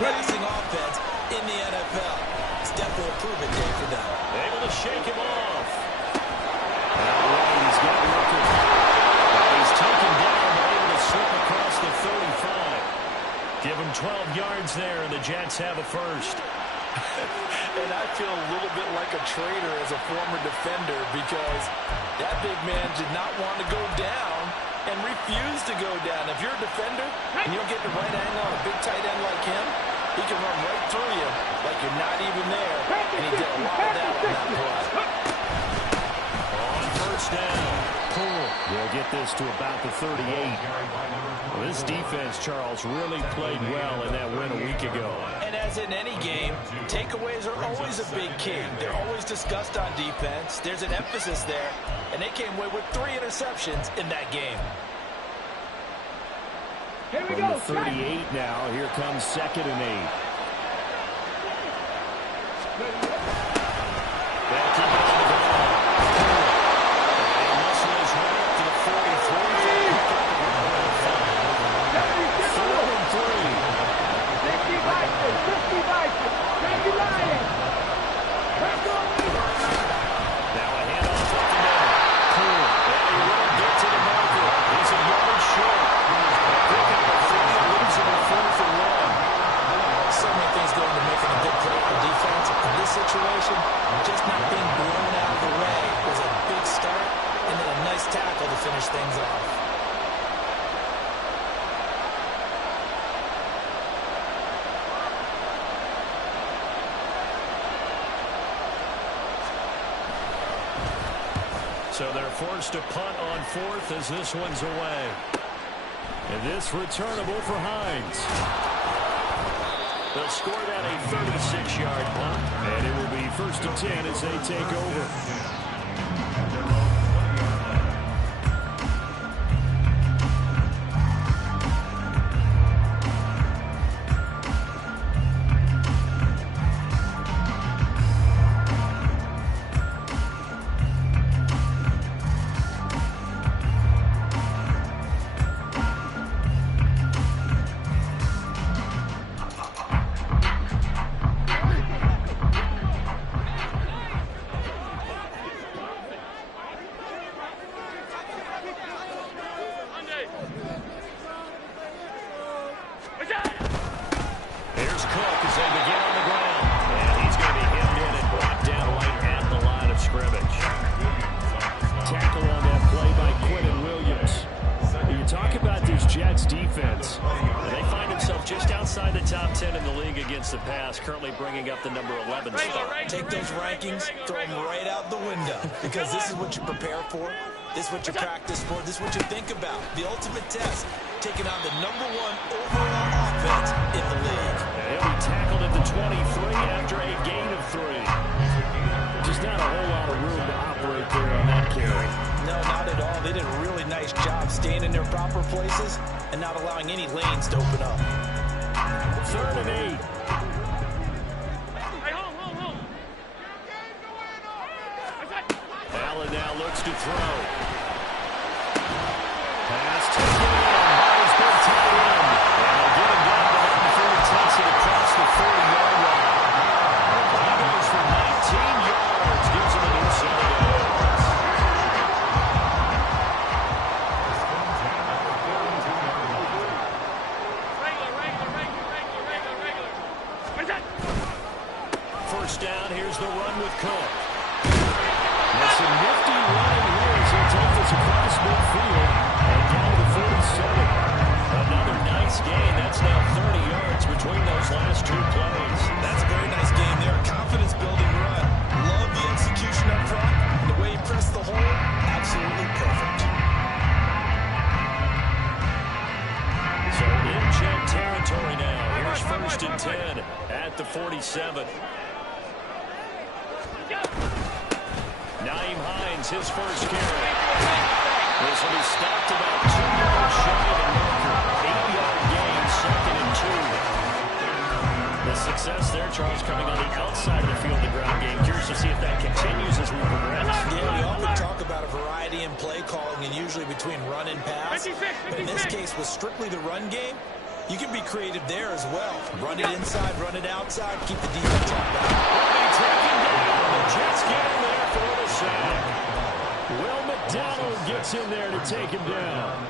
passing offense in the NFL. It's definitely a proven day for them. Able to shake him off. He's got looking. He's taken down, but able to slip across the 35. Give him 12 yards there, and the Jets have a first. And I feel a little bit like a traitor as a former defender because that big man did not want to go down and refused to go down. If you're a defender and you don't get the right angle on a big tight end like him, he can run right through you like you're not even there. And he did a lot of that on that play. On first down, Poole will get this to about the 38. Well, this defense, Charles, really played well in that win a week ago. And as in any game, takeaways are always a big key. They're always discussed on defense. There's an emphasis there, and they came away with 3 interceptions in that game. Here we go. 38 now. Here comes 2nd and 8. Back to the ground. And muscle his way up to the 43. 4th and 3. 50 Vikings. Now a handoff up the middle. Poole. And he will get to the marker. He's a yard short. Pick up a 3 and leaves him at 4th and 1. So many things go into making a good play for defense. In this situation, just not being blown out of the way was a big start, and then a nice tackle to finish things off. So they're forced to punt on 4th as this one's away. And this returnable for Hines. They'll score that a 36-yard punt. And it will be 1st and 10 as they take over. The pass, currently bringing up the number 11 spot. Take those rankings, throw them right out the window, because this is what you prepare for, this is what you practice for, this is what you think about. The ultimate test, taking on the number 1 overall offense in the league. And he'll be tackled at the 23 after a gain of 3. Just not a whole lot of room to operate there on that carry. No, not at all. They did a really nice job staying in their proper places and not allowing any lanes to open up. 3rd and 8. Allen now looks to throw. Pass taken in by his big tight end. And they'll get him down to that before he takes it across the 40-yard line. He goes for 19 yards. Gives him a new set of downs. First down, here's the run with Cook. There's some nifty running here as he'll take this across midfield and down to the 47. Another nice gain. That's now 30 yards between those last 2 plays. That's a very nice game there. A confidence-building run. Love the execution up front. The way he pressed the hole, absolutely perfect. So in Jet territory now. Here's 1st and 10 at the 47. Naeem Hines, his first carry. This will be stopped about 2 yards shy of the marker. 8-yard gain, 2nd and 2. The success there, Charles, coming on the outside of the field, the ground game. Curious to see if that continues as we progress. Yeah, we often talk about a variety in play calling and usually between run and pass. But in this case, with strictly the run game, You can be creative there as well. Run it inside, run it outside, keep the defense on back. Taken down. The Jets get in there for the sack. Will McDonald gets in there to take him down.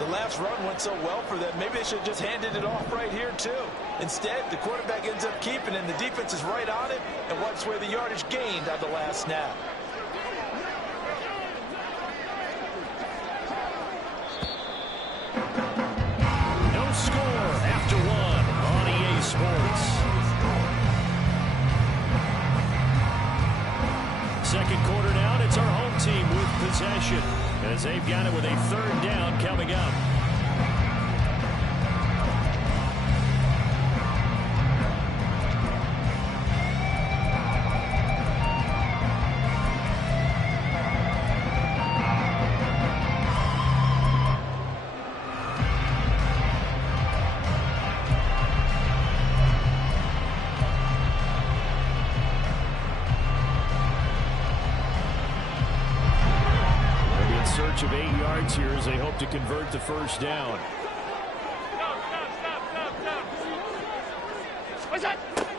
The last run went so well for them. Maybe they should have just handed it off right here, too. Instead, the quarterback ends up keeping it, and the defense is right on it and wipes away the yardage gained on the last snap. No score after one on EA Sports. Second quarter now, and it's our home team with possession as they've got it with a third down coming up. Of 8 yards here as they hope to convert the first down.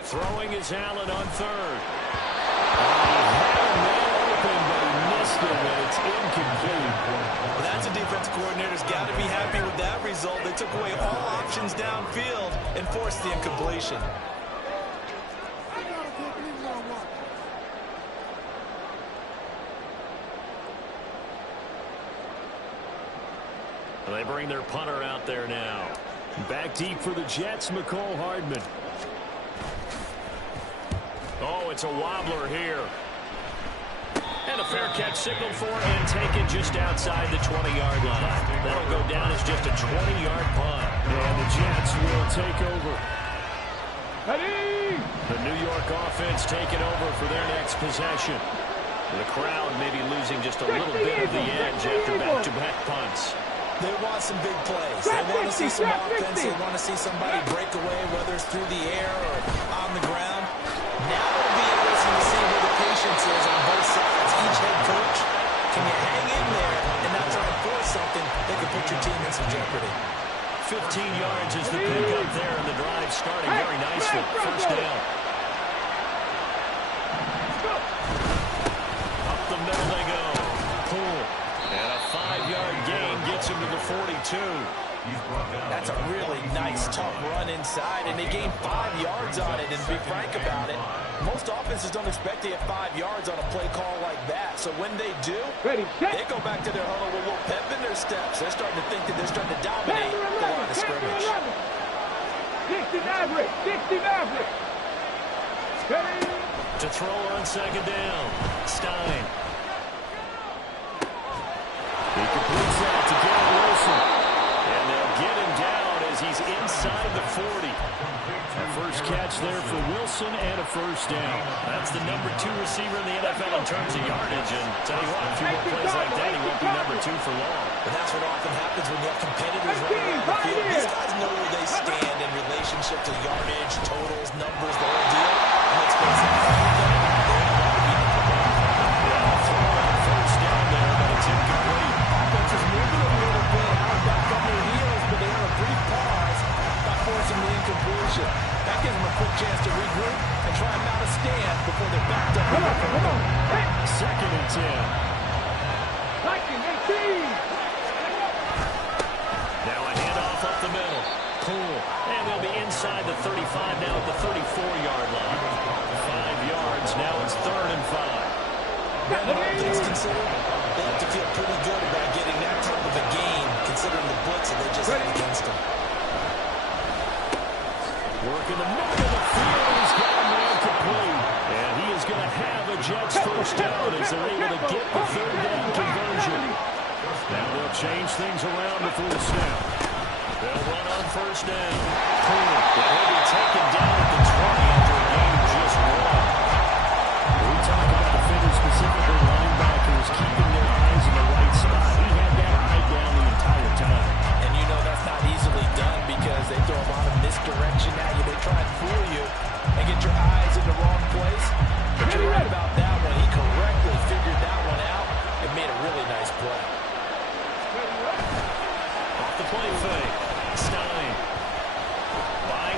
Throwing is Allen on third. He had a man open, but he missed him, and it's incomplete. Well, that's a defense coordinator's got to be happy with that result. They took away all options downfield and forced the incompletion. They bring their punter out there now. Back deep for the Jets, McCole Hardman. Oh, it's a wobbler here. And a fair catch signaled for and taken just outside the 20-yard line. That'll go down as just a 20-yard punt. And the Jets will take over. Ready? The New York offense taking over for their next possession. The crowd maybe losing just a little bit of the edge after back-to-back punts. They want some big plays. They want to see some offense. They want to see somebody break away, whether it's through the air or on the ground. Now it'll be interesting to see where the patience is on both sides. Each head coach, can you hang in there and not try to force something that could put your team in some jeopardy? 15 yards is the pickup there, and the drive starting very nicely. First down. Up the middle they go. Poole. And a 5-yard gain gets him to the 42. That's a really nice, tough run inside, and they gained 5 yards on it. And to be frank about it, most offenses don't expect to get 5 yards on a play call like that. So when they do, they go back to their huddle with a little pep in their steps. They're starting to think that they're starting to dominate the line of scrimmage. 60 Maverick! 60 Maverick! To throw on second down, Stein. He completes that to Garrett Wilson. And they'll get him down as he's inside the 40. A first catch there for Wilson and a first down. That's the number 2 receiver in the NFL in terms of yardage. And tell you what, a few more plays like that, he won't be number 2 for long. And that's what often happens when you have competitors running around the field. These guys know where they stand in relationship to yardage, totals, numbers, the whole deal. And let's face it, they want to be number 1. Throw on first down there, but it's incomplete. Offense is moving a little bit, out back on their heels, but they have a brief pause by forcing the incompletion. That gives them a quick chance to regroup and try and mount a stand before they're backed up. Come on. Hey. Second and 10. 19, 18. Now a handoff up the middle. Poole. And they'll be inside the 35 now at the 34-yard line. 5 yards. Now it's 3rd and 5. And all things considered, they have to feel pretty good about getting that type of a game, considering the blitz that they just had against them. Work in the middle of the field. He's got a man complete. And he is going to have a Jets first down as they're able to get the 3rd down conversion. Now they'll change things around before the snap. They'll run on first down. Poole. They'll be taken down at the 20 after a game just won. We talk about defenders, specifically linebackers, keeping their eyes in the right spot. He had that eye down the entire time. And you know that's not easily done because they throw a lot of misdirection at you. They try and fool you and get your eyes in the wrong place. But you're right about that one. He correctly figured that one out and made a really nice play. Off the play fake. Stein.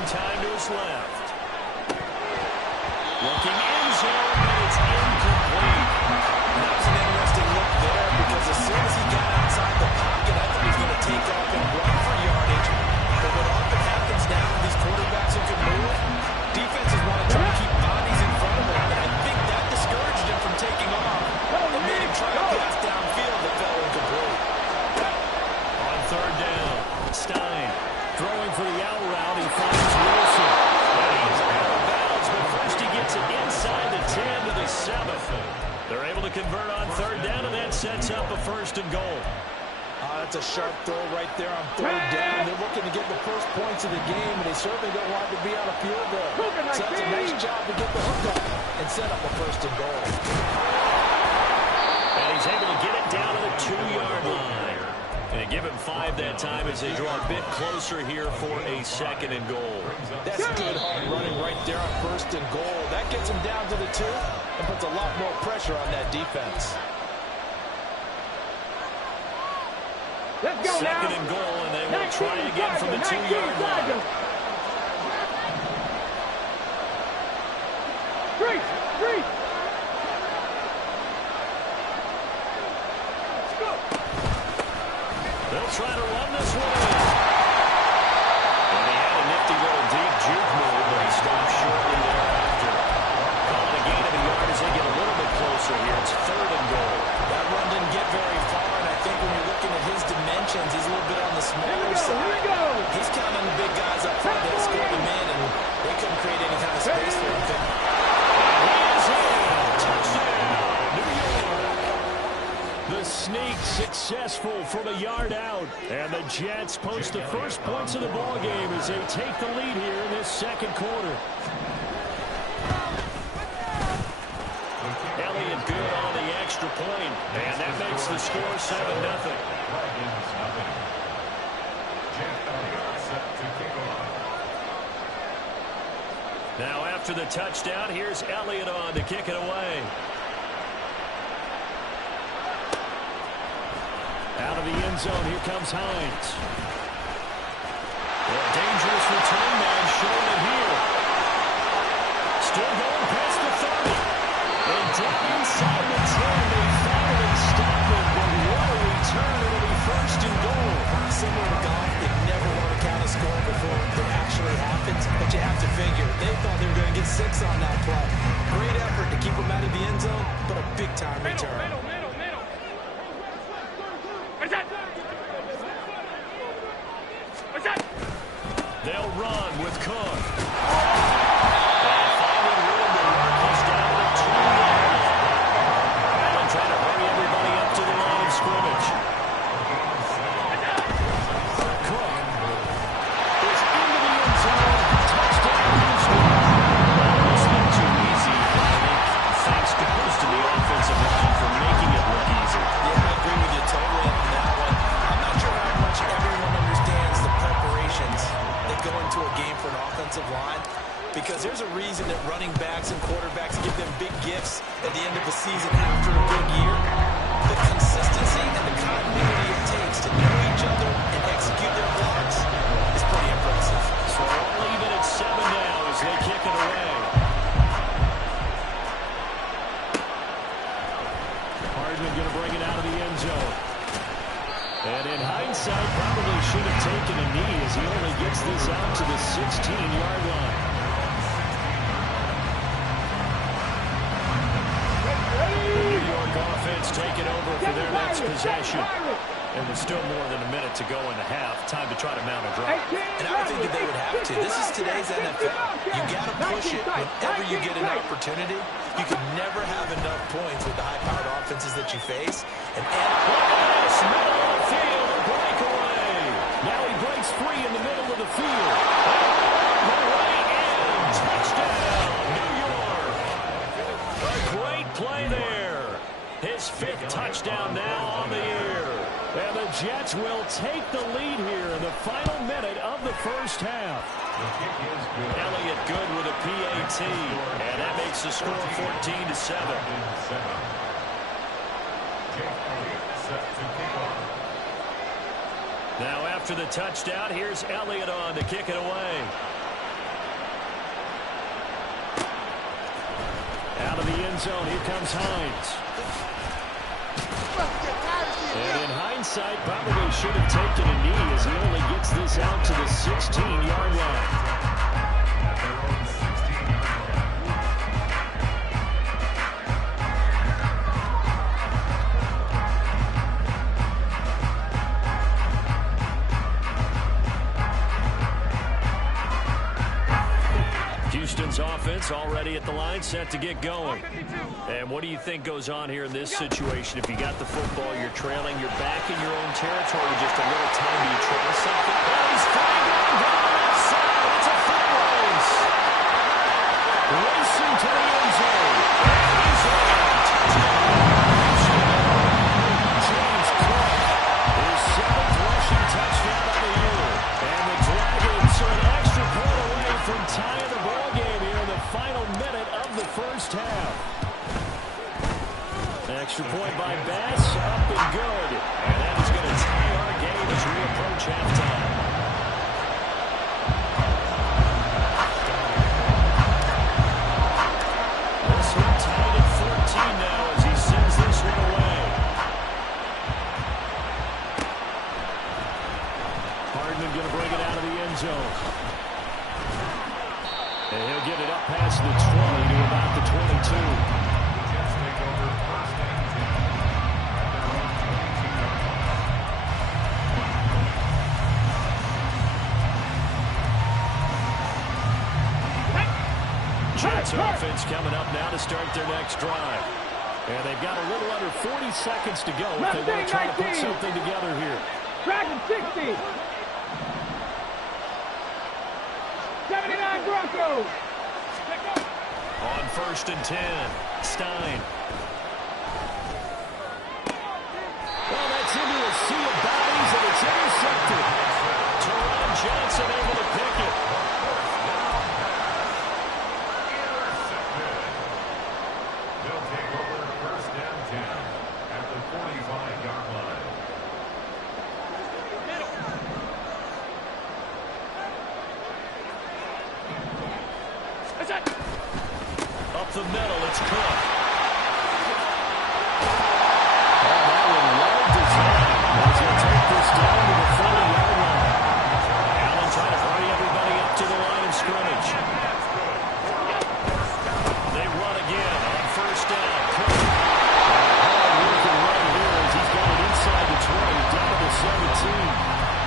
time to his left. Looking in zone, and it's incomplete. That was an interesting look there because as soon as he got outside the pocket, I thought he was going to take off and run for yardage. But what often happens now with these quarterbacks who can move, defenses want to try to keep bodies in front of him, and I think that discouraged him from taking off. It made him try to pass downfield that fell incomplete. On third down, Stein throwing for the out route. He finds Wilson. And he's out of bounds, but first he gets it inside the 10 to the 7. They're able to convert on third down, and that sets up a 1st and goal. That's a sharp throw right there on third down. They're looking to get the first points of the game, and they certainly don't want to be on a field goal. So that's a nice job to get the hook up and set up a 1st and goal. And he's able to get it down to the 2-yard line. And give him 5 that time as they draw a bit closer here for a 2nd and goal. That's good hard running right there on 1st and goal. That gets him down to the 2 and puts a lot more pressure on that defense. Let's go 2nd now. and goal, and they will try again from the 2-yard line. Three. They'll try to run this one. And he had a nifty little deep juke move, but he stopped shortly thereafter. Calling a gain of a yard as they get a little bit closer here. It's 3rd and goal. That run didn't get very far, and I think when you're looking at his dimensions, he's a little bit on the smaller side. He's counting on the big guys up front that scored him in, and they couldn't create any kind of space for him. He is in. Touchdown, New York. The sneak successful from a yard out. And the Jets post the first points of the ball game as they take the lead here in this 2nd quarter. Elliott good on the extra point, and that makes the score 7-0. Now after the touchdown, here's Elliott on to kick it away. Out of the end zone, here comes Hines. A dangerous return man showing it here. Still going past the 30. And down inside the 10, they finally stop him. But what a return, it'll be 1st and goal. Similar to golf, you never want to count a score before it actually happens, but you have to figure. They thought they were going to get 6 on that play. Great effort to keep them out of the end zone, but a big-time return. Middle. They'll run with Cook. And finding room to work, he's down to the 2-yard line. Allen trying to hurry everybody up to the line of scrimmage. Cook is into the end zone. Touchdown, Houston. Almost looked too easy. I think thanks goes to the offensive line for making it look easy. Yeah, I agree with you totally on that one. I'm not sure how much everyone understands the preparations that go into a game for an offensive line, because there's a reason that running backs and quarterbacks give them big gifts at the end of the season after a big year. The consistency and the continuity it takes to know each other and execute their blocks is pretty impressive. So all even at 7 now as they kick it away. Hardman going to bring it out of the end zone. And in hindsight, probably should have taken a knee as he only gets this out to the 16-yard line. The New York offense taking over for their next possession. And with still more than a minute to go in the half, time to try to mount a drive. And I would think that they would have to. This is today's NFL. You got to push it whenever you get an opportunity. You can never have enough points with the high-powered offenses that you face. And Middle of the field, a breakaway. Now he breaks free in the middle of the field. The right end, touchdown, New York. A great play there. His 5th touchdown now on the year. And the Jets will take the lead here in the final minute of the first half. Elliott good with a PAT. And that makes the score 14-7. Now after the touchdown, here's Elliott on to kick it away. Out of the end zone, here comes Hines. And in hindsight, probably should have taken a knee as he only gets this out to the 16-yard line. Houston's offense already at the line, set to get going. And what do you think goes on here in this situation? If you got the football, you're trailing, you're back in your own territory, just a little time, do you try something? Oh, he's flying down the left side. It's a foot race. Racing to the end zone. And he's in. James Cook, his 7th rushing touchdown of the year. And the Dragons are an extra point away from tying the ball game here in the final minute of the first half. Extra point by Bass, up and good. And that is going to tie our game as we approach halftime. This one tied at 14 now as he sends this one away. Hardman going to bring it out of the end zone. And he'll get it up past the 20 to about the 22. Jets offense coming up now to start their next drive. And they've got a little under 40 seconds to go if they want to try to put something together here. Dragon 60. 79 Broncos. On 1st and 10, Stein. Well, that's into a sea of bodies, and it's intercepted. Teron Johnson able to pick it. They'll take over 1st and 10 at the 45-yard line. Up the middle, it's Cook. Oh, that one well designed as he'll take this down to the 40-yard line. Allen trying to hurry everybody up to the line of scrimmage. They run again on 1st down. Cook. Hard working run here as he's got it inside the 20, down to the 17.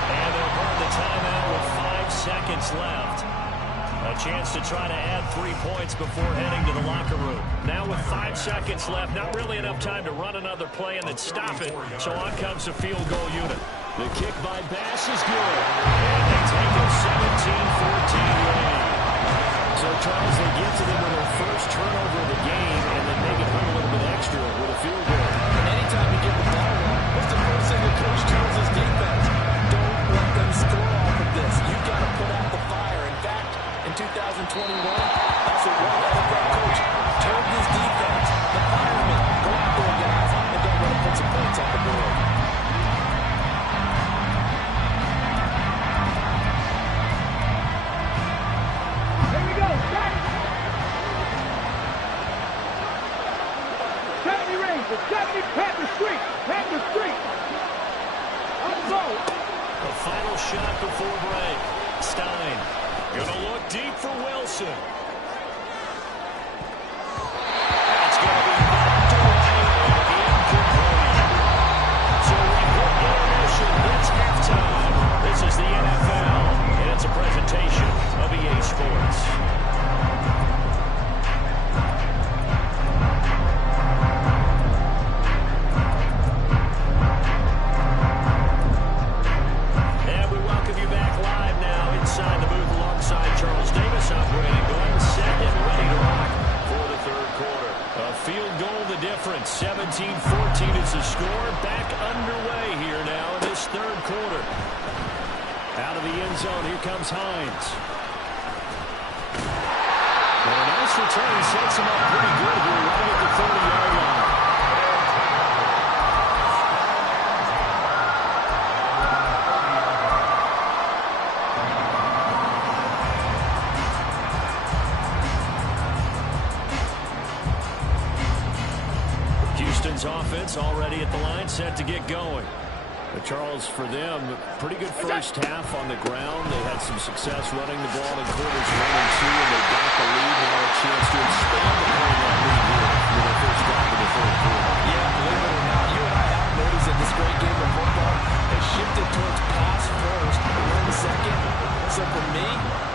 And they'll burn the timeout with 5 seconds left. A chance to try to add 3 points before heading to the locker room. Now with 5 seconds left, not really enough time to run another play and then stop it. So on comes the field goal unit. The kick by Bass is good. And they take a 17-14 lead. So Charles, they get to them with their first turnover of the game, and then they can put a little bit extra with a field goal. And anytime you get the ball wrong, what's the first thing that Coach tells his defense? Don't let them score off of this. You've got to put out the fire. In fact, in 2021, that's what one NFL coach told his defense. The firemen, go out there, guys, and don't let them put some points on the board. Here we go. 70 Rangers, 70 Panther Street. Panther Street. On the goal. The final shot before break. Stein gonna look deep for Wilson. That's gonna be knocked away and incomplete. So we hit intermission. It's halftime. This is the NFL, and it's a presentation of EA Sports. And we welcome you back live now inside the booth alongside Charles Davis, operating Glenn, set and ready to rock for the 3rd quarter. A field goal the difference. 17-14 is the score. Back underway here now in this 3rd quarter. Out of the end zone, here comes Hines. And a nice return sets him up pretty good here right at the 30-yard line. Houston's offense already at the line, set to get going. But Charles, for them, pretty good first half on the ground. They had some success running the ball in quarters 1 and 2, and they got the lead. Now a chance to expand upon that lead here with their first drive of the third quarter. Yeah, believe it or not, you and I have noticed that this great game of football has shifted towards pass first, run second. So for me,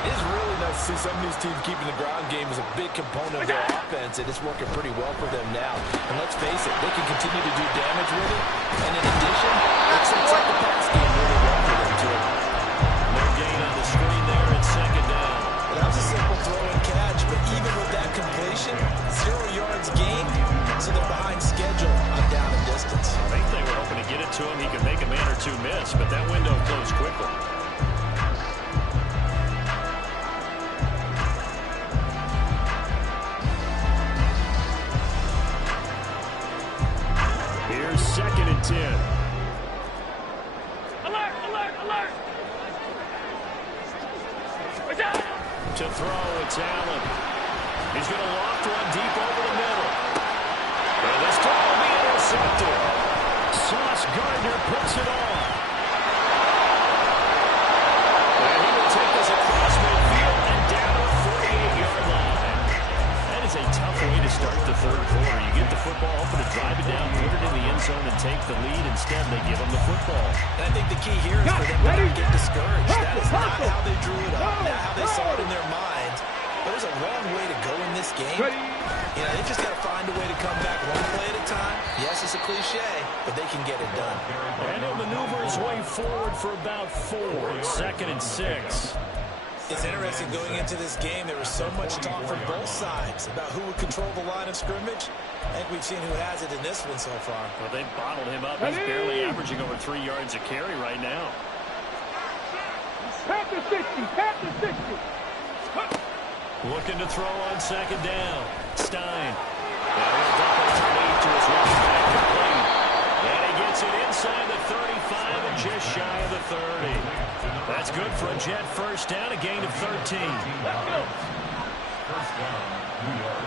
it's really nice to see some of these teams keeping the ground game as a big component of their offense, and it's working pretty well for them now. And let's face it, they can continue to do damage with it. And in addition, it sets up the pass game really well for them, too. No gain on the screen there at second down. Well, that was a simple throw and catch, but even with that completion, 0 yards gained, so they're behind schedule on down and distance. I think they were hoping to get it to him. He could make a man or two miss, but that window closed quickly. Here's 2nd and 10. Alert, alert, alert. To throw, it's Allen. He's going to loft one deep over the middle. And this time will be intercepted. Sauce Gardner puts it on. And he will take this across midfield and down to the 48-yard line. That is a tough way to start the third quarter. You get the football, hoping to drive it down, put it in the end zone, and take the lead. Instead, they give him the football. And I think the key here is for them to not get discouraged. That is not how they drew it up, not how they saw it in their minds. There's a wrong way to go in this game. You know, they just got to find a way to come back one play at a time. Yes, it's a cliche, but they can get it done. And he'll maneuver his way forward for about 4. 2nd and 6. It's interesting going into this game. There was so much talk from both sides about who would control the line of scrimmage. I think we've seen who has it in this one so far. Well, they bottled him up. He's barely averaging over 3 yards a carry right now. Panther 60, Panther 60. Looking to throw on 2nd down. Stein. And he'll dump it underneath to his running back complete. And he gets it inside the 35 and just shy of the 30. That's good for a Jet first down, a gain of 13. Let's go. First down, New York.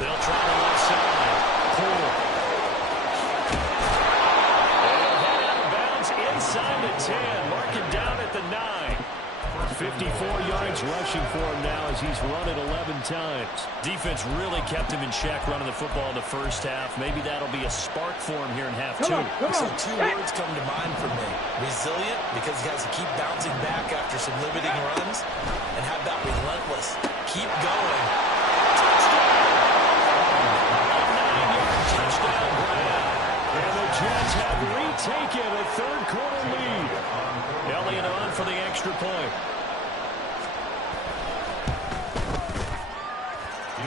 They'll try the left side. Poole. They'll head out of bounds inside the 10. Mark it down at the 9. 54 yards rushing for him now as he's run it 11 times. Defense really kept him in check running the football in the first half. Maybe that'll be a spark for him here in half 2. So 2 words come to mind for me. Resilient, because he has to keep bouncing back after some limiting runs. And have that relentless. Keep going. Touchdown! A 9-yard touchdown grab. And the Jets have retaken a third quarter lead. Elliott on for the extra point.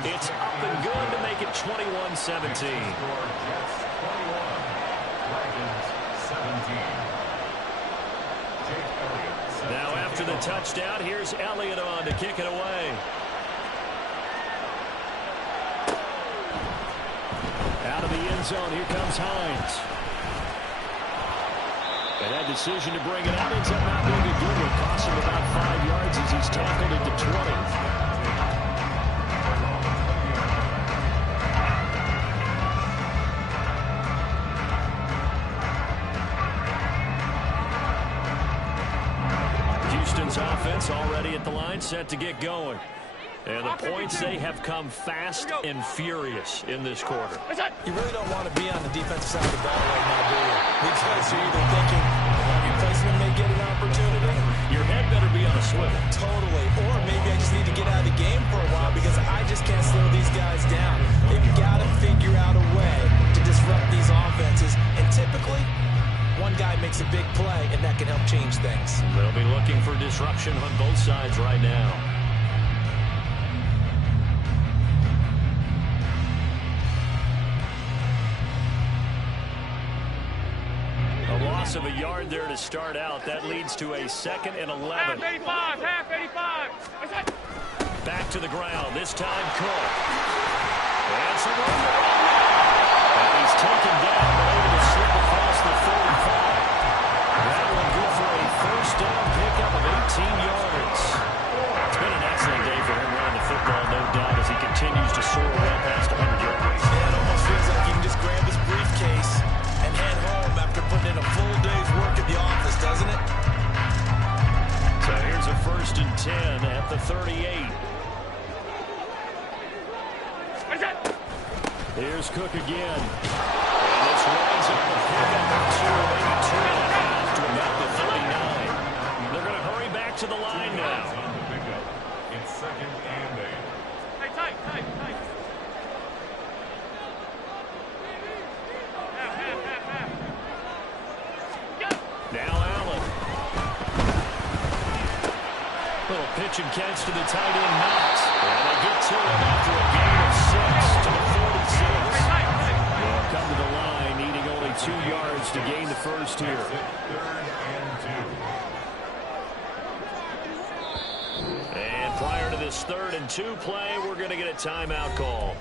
It's up and good to make it 21-17. Jets 21, Dragons 17. Jake Elliott. Now after the touchdown, here's Elliott on to kick it away. Out of the end zone, here comes Hines. And that decision to bring it out ends up not being a good one. Cost him about 5 yards as he's tackled at the 20. Houston's offense already at the line, set to get going. And the points, they have come fast and furious in this quarter. You really don't want to be on the defensive side of the ball right now, do you? Because you're either thinking, my replacement may get an opportunity. Your head better be on a swivel. Totally. Or maybe I just need to get out of the game for a while because I just can't slow these guys down. They've got to figure out a way to disrupt these offenses. And typically, one guy makes a big play, and that can help change things. They'll be looking for disruption on both sides right now. Loss of a yard there to start out. That leads to a 2nd and 11. Half 85, half 85. Back to the ground. This time Cook. That's a run. And he's taken down, but able to slip across the 45. That one good for a first down pickup of 18 yards. It's been an excellent day for him running the football, no doubt, as he continues to soar Cook again. And this runs up a pickup of 2, maybe 2.5 to about the 39. They're going to hurry back to the line now. On the pickup. It's 2nd and 8. Hey, tight. Now Allen. Little pitch and catch to the tight end, Knox. And they get to him after a gain of 6 to the 46. They'll come to the line, needing only 2 yards to gain the first here. 3rd and 2. And prior to this 3rd and 2 play, we're going to get a timeout call.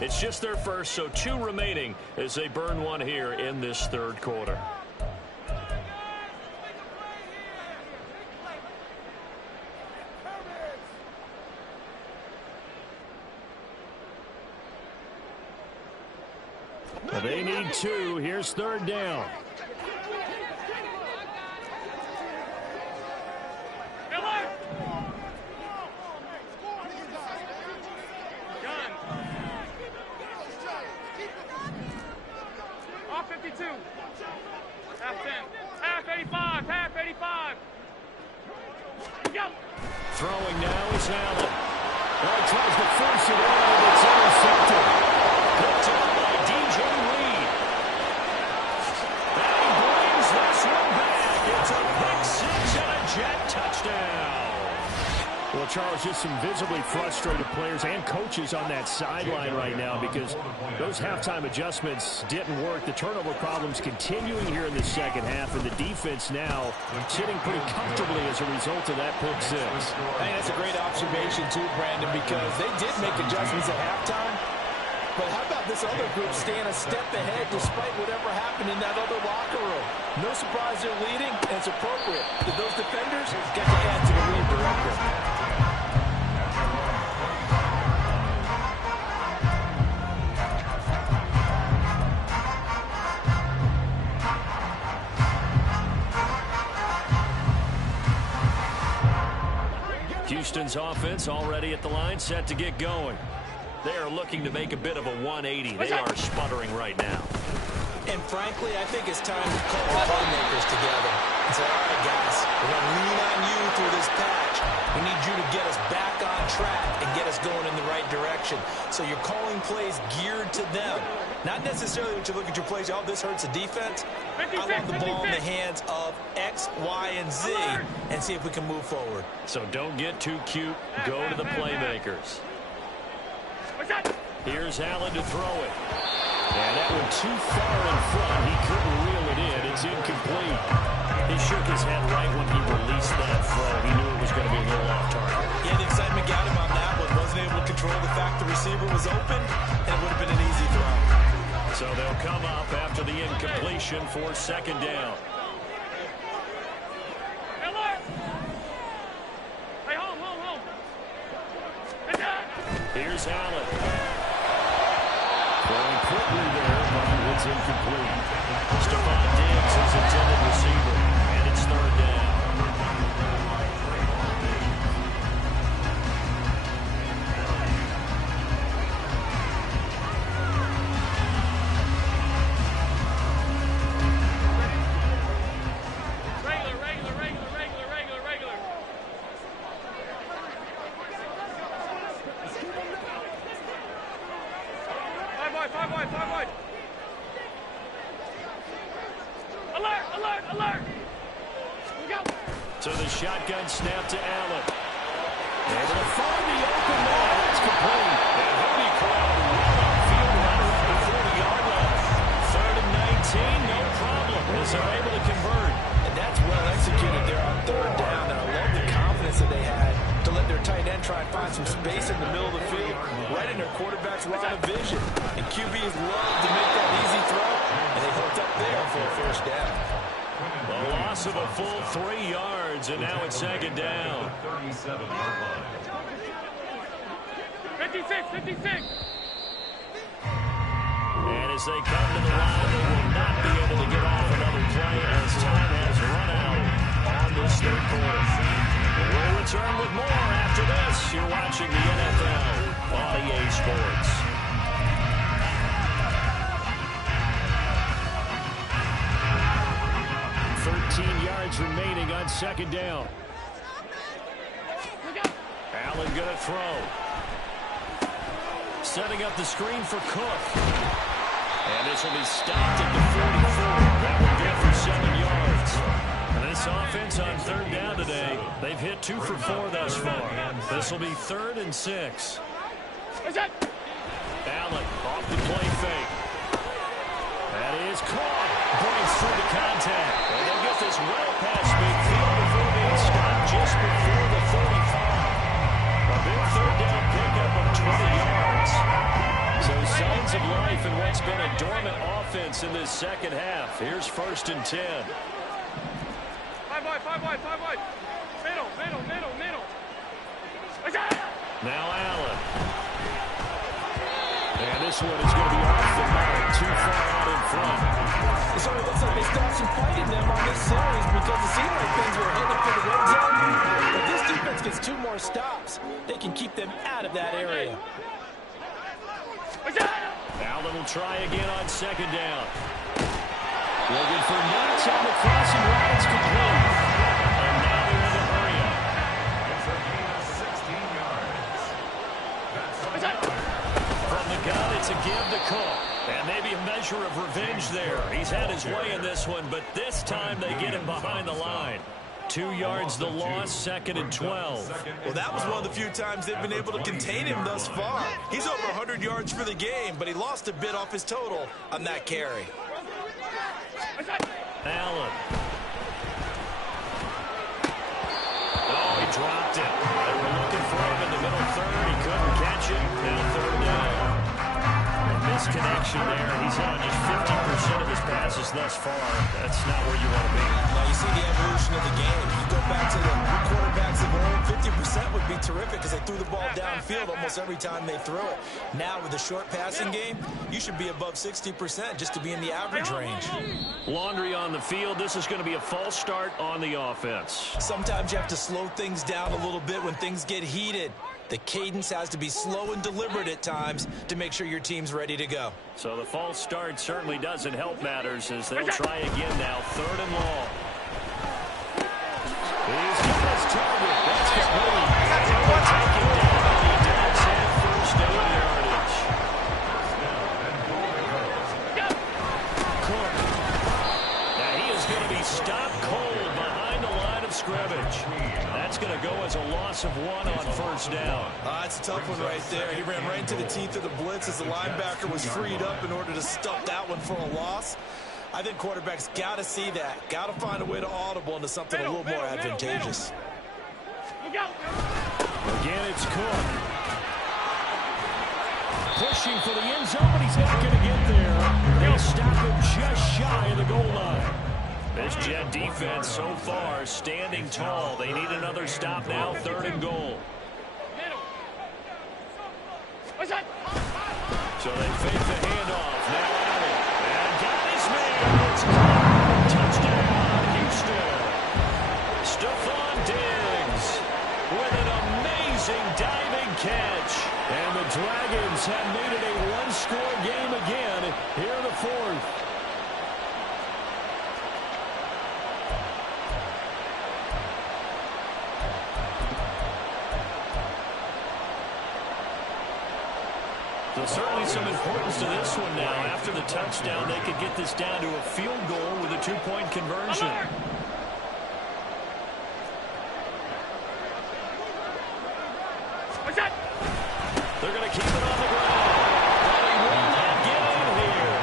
It's just their first, so 2 remaining as they burn one here in this 3rd quarter. They need 2. Here's 3rd down. Off 52. Half 10. Half 85. Half 85. Go. Throwing now is Allen. Well, he tries to force it in, and it's intercepted. Picked up by DJ Reed. And he brings this one back. It's a pick 6 and a Jet touchdown. Well, Charles, just some visibly frustrated players and coaches on that sideline right now because those halftime adjustments didn't work. The turnover problems continuing here in the second half, and the defense now sitting pretty comfortably as a result of that pick 6. I think that's a great observation, too, Brandon, because they did make adjustments at halftime. But how about this other group staying a step ahead despite whatever happened in that other locker room? No surprise they're leading, and it's appropriate. Those defenders got to add to the lead director. Houston's offense already at the line, set to get going. They are looking to make a bit of a 180. They are sputtering right now. And frankly, I think it's time to call the playmakers together and say, all right, guys, we're going to lean on you through this patch. We need you to get us back on track and get us going in the right direction. So you're calling plays geared to them. Not necessarily when you look at your plays, oh, this hurts the defense. I want the ball in the hands of X, Y, and Z and see if we can move forward. So don't get too cute. Go to the playmakers. Here's Allen to throw it. And that went too far in front. He couldn't reel it in. It's incomplete. He shook his head right when he released that throw. He knew it was going to be a little off target. Yeah, the excitement got him on that one. Wasn't able to control the fact the receiver was open, and it would have been an easy throw. So they'll come up after the incompletion for 2nd down. Here's Allen. Going quickly there, but it's incomplete. Stephon Diggs is intended receiver, and it's 3rd down. So the shotgun snap to Allen. Able to find the open man. It's complete. And Hoodie Crowd well upfield right around the 40-yard line. 3rd and 19, no problem, as they're able to convert. And that's well executed there on 3rd down. And I love the confidence that they had to let their tight end try and find some space in the middle of the field, right in their quarterback's line of vision. And QBs love to make that easy throw, and they hooked up there for a 1st down. A loss of a full 3 yards, and now it's 2nd down. 37-yard line. 56. And as they come to the line, they will not be able to get off another play as time has run out on this 3rd quarter. We'll return with more after this. You're watching the NFL on EA Sports. 18 yards remaining on second down. Allen going to throw. Setting up the screen for Cook. And this will be stopped at the 44. That will get for 7 yards. And this offense on third down today, they've hit 2 for 4 thus far. This will be 3rd and 6. Allen off the play fake. That is caught. Breaks through the contact. And they'll get this well past midfield before being stopped just before the 35. A big third down pickup of 20 yards. So signs of life in what's been a dormant offense in this second half. Here's 1st and 10. 5 wide. Middle. Now Allen. And this one is going to be off the mark, too far out in front. It sort of looks like they stopped some fight in them on this series because it seemed like things were headed for the red zone. But this defense gets 2 more stops. They can keep them out of that area. Allen will try again on second down. Looking for Knox on the crossing route. It's complete. And now they're in the hurry up. It's a gain of 16 yards. That's From the gun, it's a give to Cook. And maybe a measure of revenge there. He's had his way in this one, but this time they get him behind the line. 2 yards the loss, 2nd and 12. Well, that was one of the few times they've been able to contain him thus far. He's over 100 yards for the game, but he lost a bit off his total on that carry. Allen. Oh, he dropped it. They were looking for him in the middle third. He couldn't catch it. Now 3rd down. Misconnection there. He's on just 50% of his passes thus far. That's not where you want to be. Now you see the evolution of the game. You go back to the quarterbacks of old, 50% would be terrific because they threw the ball downfield almost every time they threw it. Now with the short passing game, you should be above 60% just to be in the average range. Laundry on the field. This is going to be a false start on the offense. Sometimes you have to slow things down a little bit when things get heated. The cadence has to be slow and deliberate at times to make sure your team's ready to go. So the false start certainly doesn't help matters as they'll try again now. 3rd and long. He's got his target. That's complete. They'll take him down. He does have 1st down yardage. Cook. Now he is going to be stopped cold behind the line of scrimmage. That's going to go as a loss of 1 on 1st down. That's a tough one right there. He ran right into the teeth of the blitz as the linebacker was freed up in order to stop that one for a loss. I think quarterbacks got to see that. Got to find a way to audible into something a little more advantageous. Again, it's Cook. Pushing for the end zone, but he's not going to get there. They'll stop him just shy of the goal line. This Jet defense so far standing tall. They need another stop now, 3rd and goal. So they fake the handoff. Now Allen. And got his man. It's caught. Touchdown, Houston. Stephon Diggs with an amazing diving catch. And the Dragons have made it a 1-score game again here in the 4th. So certainly some importance to this one now. After the touchdown, they could get this down to a field goal with a 2-point conversion. They're going to keep it on the ground. But he will not get in here.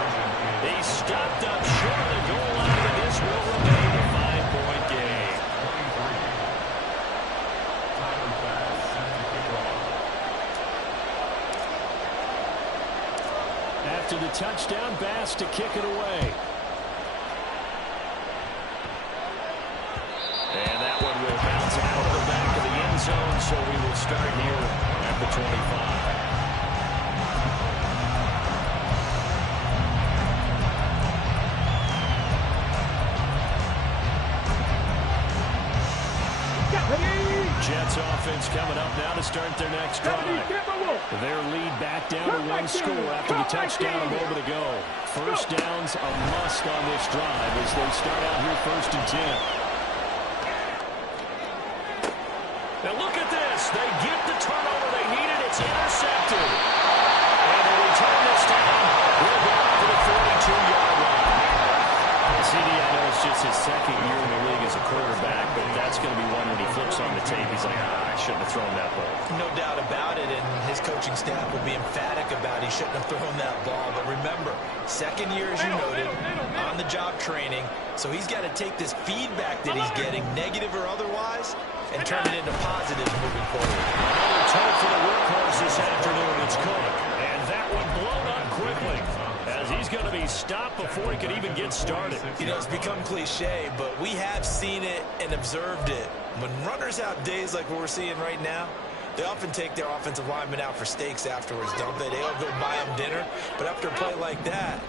He stopped up short of the goal line, and this will remain a 5-point game. After the touchdown, Bass to kick it away. And that one will bounce out of the back of the end zone, so we will start here at the 25. Jets Jets offense coming up now to start their next drive. Their lead back down to one score after the touchdown a moment ago. First down's a must on this drive as they start out here 1st and 10. Now look at this. They get the turnover they needed. It's intercepted. And they return this time. We'll go out to the 42-yard line. CD, I know it's just his second year in the league as a quarterback, but that's going to be one when he flips on the tape. He's like, I shouldn't have thrown that ball. No doubt about it, and his coaching staff will be emphatic about he shouldn't have thrown that ball. But remember, second year, as you noted, on-the-job training, so he's got to take this feedback that he's getting, negative or otherwise, and turn it into positives moving forward. Another toe for the workhorse this afternoon. It's Cook, and that one blown up quickly, as he's going to be stopped before he can even get started. You know, it's become cliche, but we have seen it and observed it. When runners have days like what we're seeing right now, they often take their offensive linemen out for steaks afterwards, don't they? They'll go buy them dinner, but after a play like that,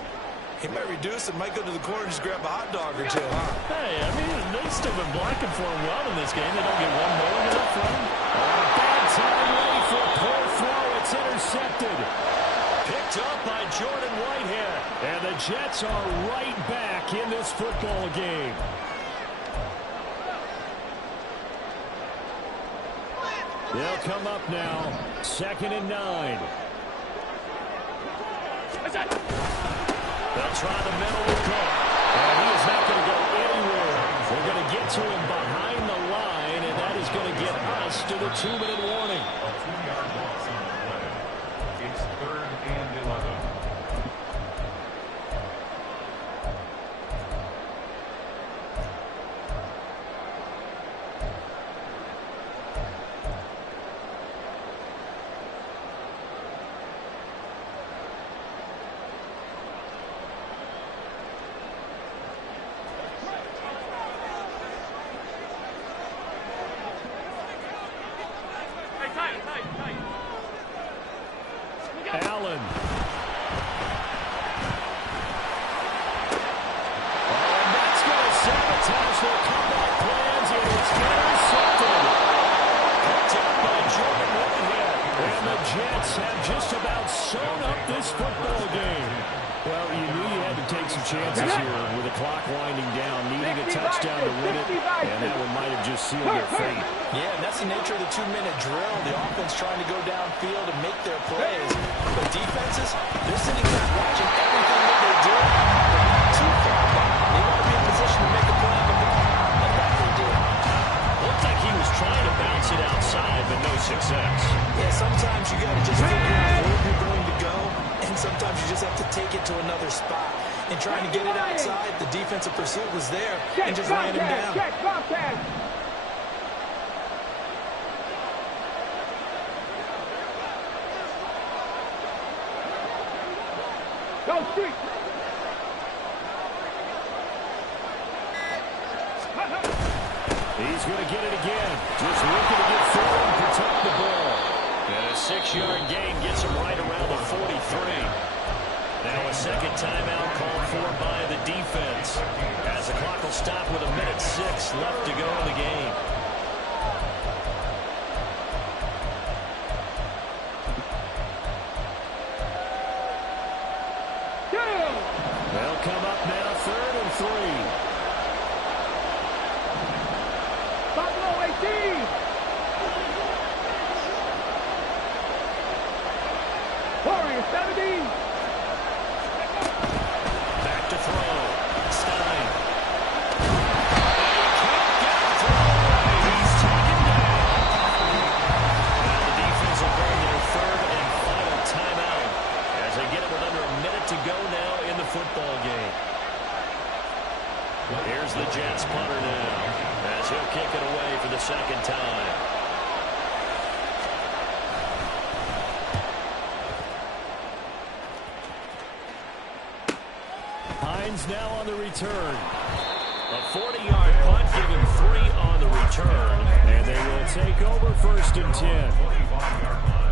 he might reduce it, might go to the corner and just grab a hot dog or two, huh? Hey, I mean, they've still been blocking for him well in this game. They don't get one more enough for him. Bad time, ready for a poor throw. It's intercepted. Picked up by Jordan Whitehair. And the Jets are right back in this football game. They'll come up now. 2nd and 9. They'll try the middle with Cook. And he is not going to go anywhere. They're going to get to him behind the line, and that is going to get us to the 2-minute warning. A 2-yard loss on the play. It's 3rd and 11. Allen. And that's going to sabotage their comeback plans, and it's intercepted. Picked up by Jordan Whitehead. And the Jets have just about sewn up this football game. Well, you knew you had to take some chances here with the clock winding down, needing a touchdown to win it, and that one might have just sealed their fate. Yeah, and that's the nature of the 2-minute drill. The offense trying to go downfield and make their plays. But defenses, they're sitting back watching everything that they do. They're not too far back. They want to be in position to make a play on the ball. And that they did. Looked like he was trying to bounce it outside, but no success. Yeah, sometimes you got to just figure out where you're going to go, and sometimes you just have to take it to another spot. And trying to get it outside, the defensive pursuit was there and just ran him down. Go street. He's going to get it again. Just looking to get forward and protect the ball. And a 6-yard gain gets him right around the 43. Now a second timeout called for by the defense, as the clock will stop with 1:06 left to go in the game. They'll come up now 3rd and 3. Buffalo 18. Warriors 17. Back to throw. Stein. Can't get a throw away. He's taken down. Now the defense will bring their 3rd and final timeout as they get it with under 1 minute to go now in the football game. Here's the Jets punter now as he'll kick it away for the 2nd time. Hines now on the return. A 40-yard punt, give him 3 on the return, and they will take over 1st and 10. 25-yard line.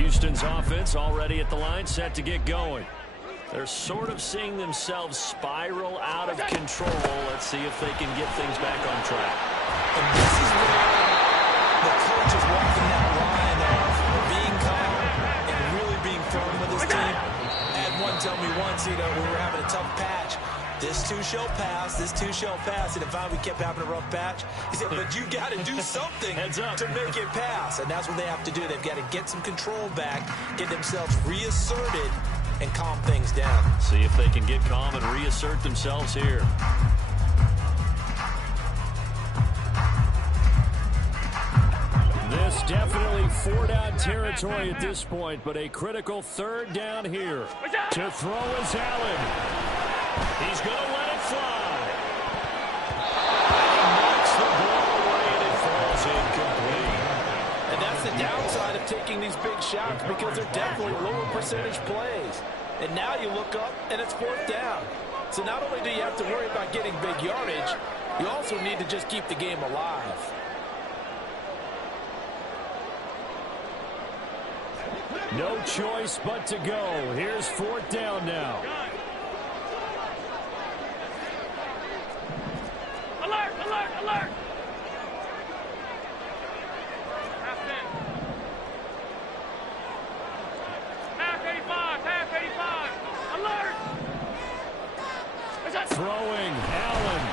Houston's offense already at the line, set to get going. They're sort of seeing themselves spiral out of control. Let's see if they can get things back on track. And this is where the coach is walking that line of being calm and really being firm with his team. I had one tell me once, we were having a tough patch. This too shall pass. This too shall pass. And if we kept having a rough patch, he said, but you got to do something to make it pass. And that's what they have to do. They've got to get some control back, get themselves reasserted, and calm things down. See if they can get calm and reassert themselves here. This definitely 4-down territory at this point, but a critical 3rd down here. To throw is Allen. He's going to let it fly. He knocks the ball away and it falls incomplete. And that's the downside of taking these big shots because they're definitely lower percentage plays. And now you look up and it's 4th down. So not only do you have to worry about getting big yardage, you also need to just keep the game alive. No choice but to go. Here's 4th down now. Alert, alert, alert! Half 85, half 85! Alert! Throwing, Allen.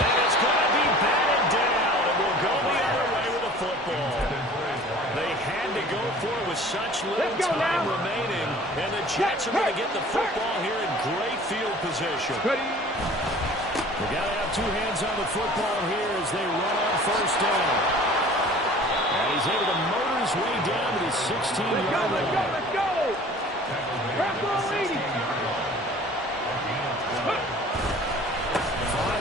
And it's going to be batted down. It will go the other way with the football. They had to go for it with such little time remaining. And the Jets are going to get the football here in great field position. They got to have 2 hands on the football here as they run on 1st down. And he's able to motor his way down to the 16-yard line. Let's go! 5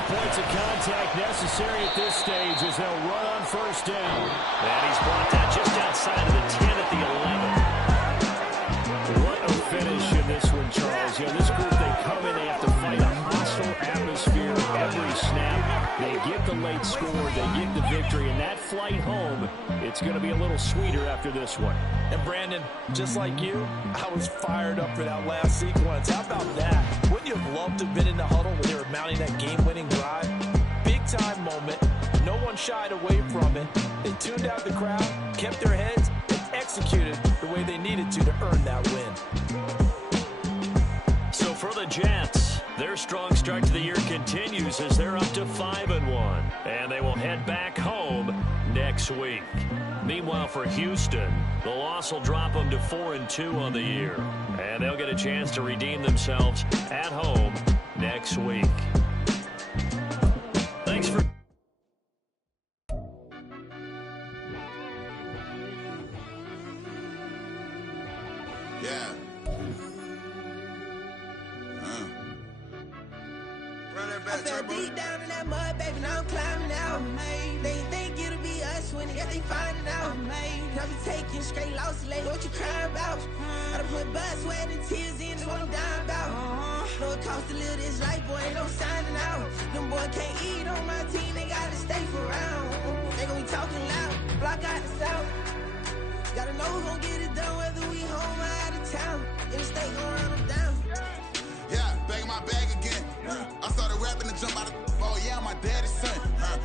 points of contact necessary at this stage as they'll run on 1st down. And he's brought down just outside of the 10 at the 11. What a finish in this one, Charles. This group, they come in, they have to fight a hostile atmosphere every snap. They get the late score, they get the victory, and that flight home, it's going to be a little sweeter after this one. And Brandon, just like you, I was fired up for that last sequence. How about that? Wouldn't you have loved to have been in the huddle when they were mounting that game-winning drive? Big-time moment. No one shied away from it. They tuned out the crowd, kept their heads, and executed the way they needed to earn that win. So for the Jets, their strong start to the year continues as they're up to 5-1. And they will head back home next week. Meanwhile, for Houston, the loss will drop them to 4-2 on the year. And they'll get a chance to redeem themselves at home next week. Thanks for... Yeah. I fell deep down in that mud, baby, now I'm climbing out. They think it'll be us when they find it out. I be taking straight losses, like what you crying about? I done put blood, sweat, and tears in, that's what I'm dying about. Know it costs to live this life, boy, ain't no signing out. Them boy can't eat on my team, they gotta stay for round. They gon' be talking loud, block out the south. Gotta know who's gon' get it done, whether we home or out of town. In the state gon' run them down. Yeah, back in my bag again. I started rapping and jump out of oh yeah, I'm my daddy's son.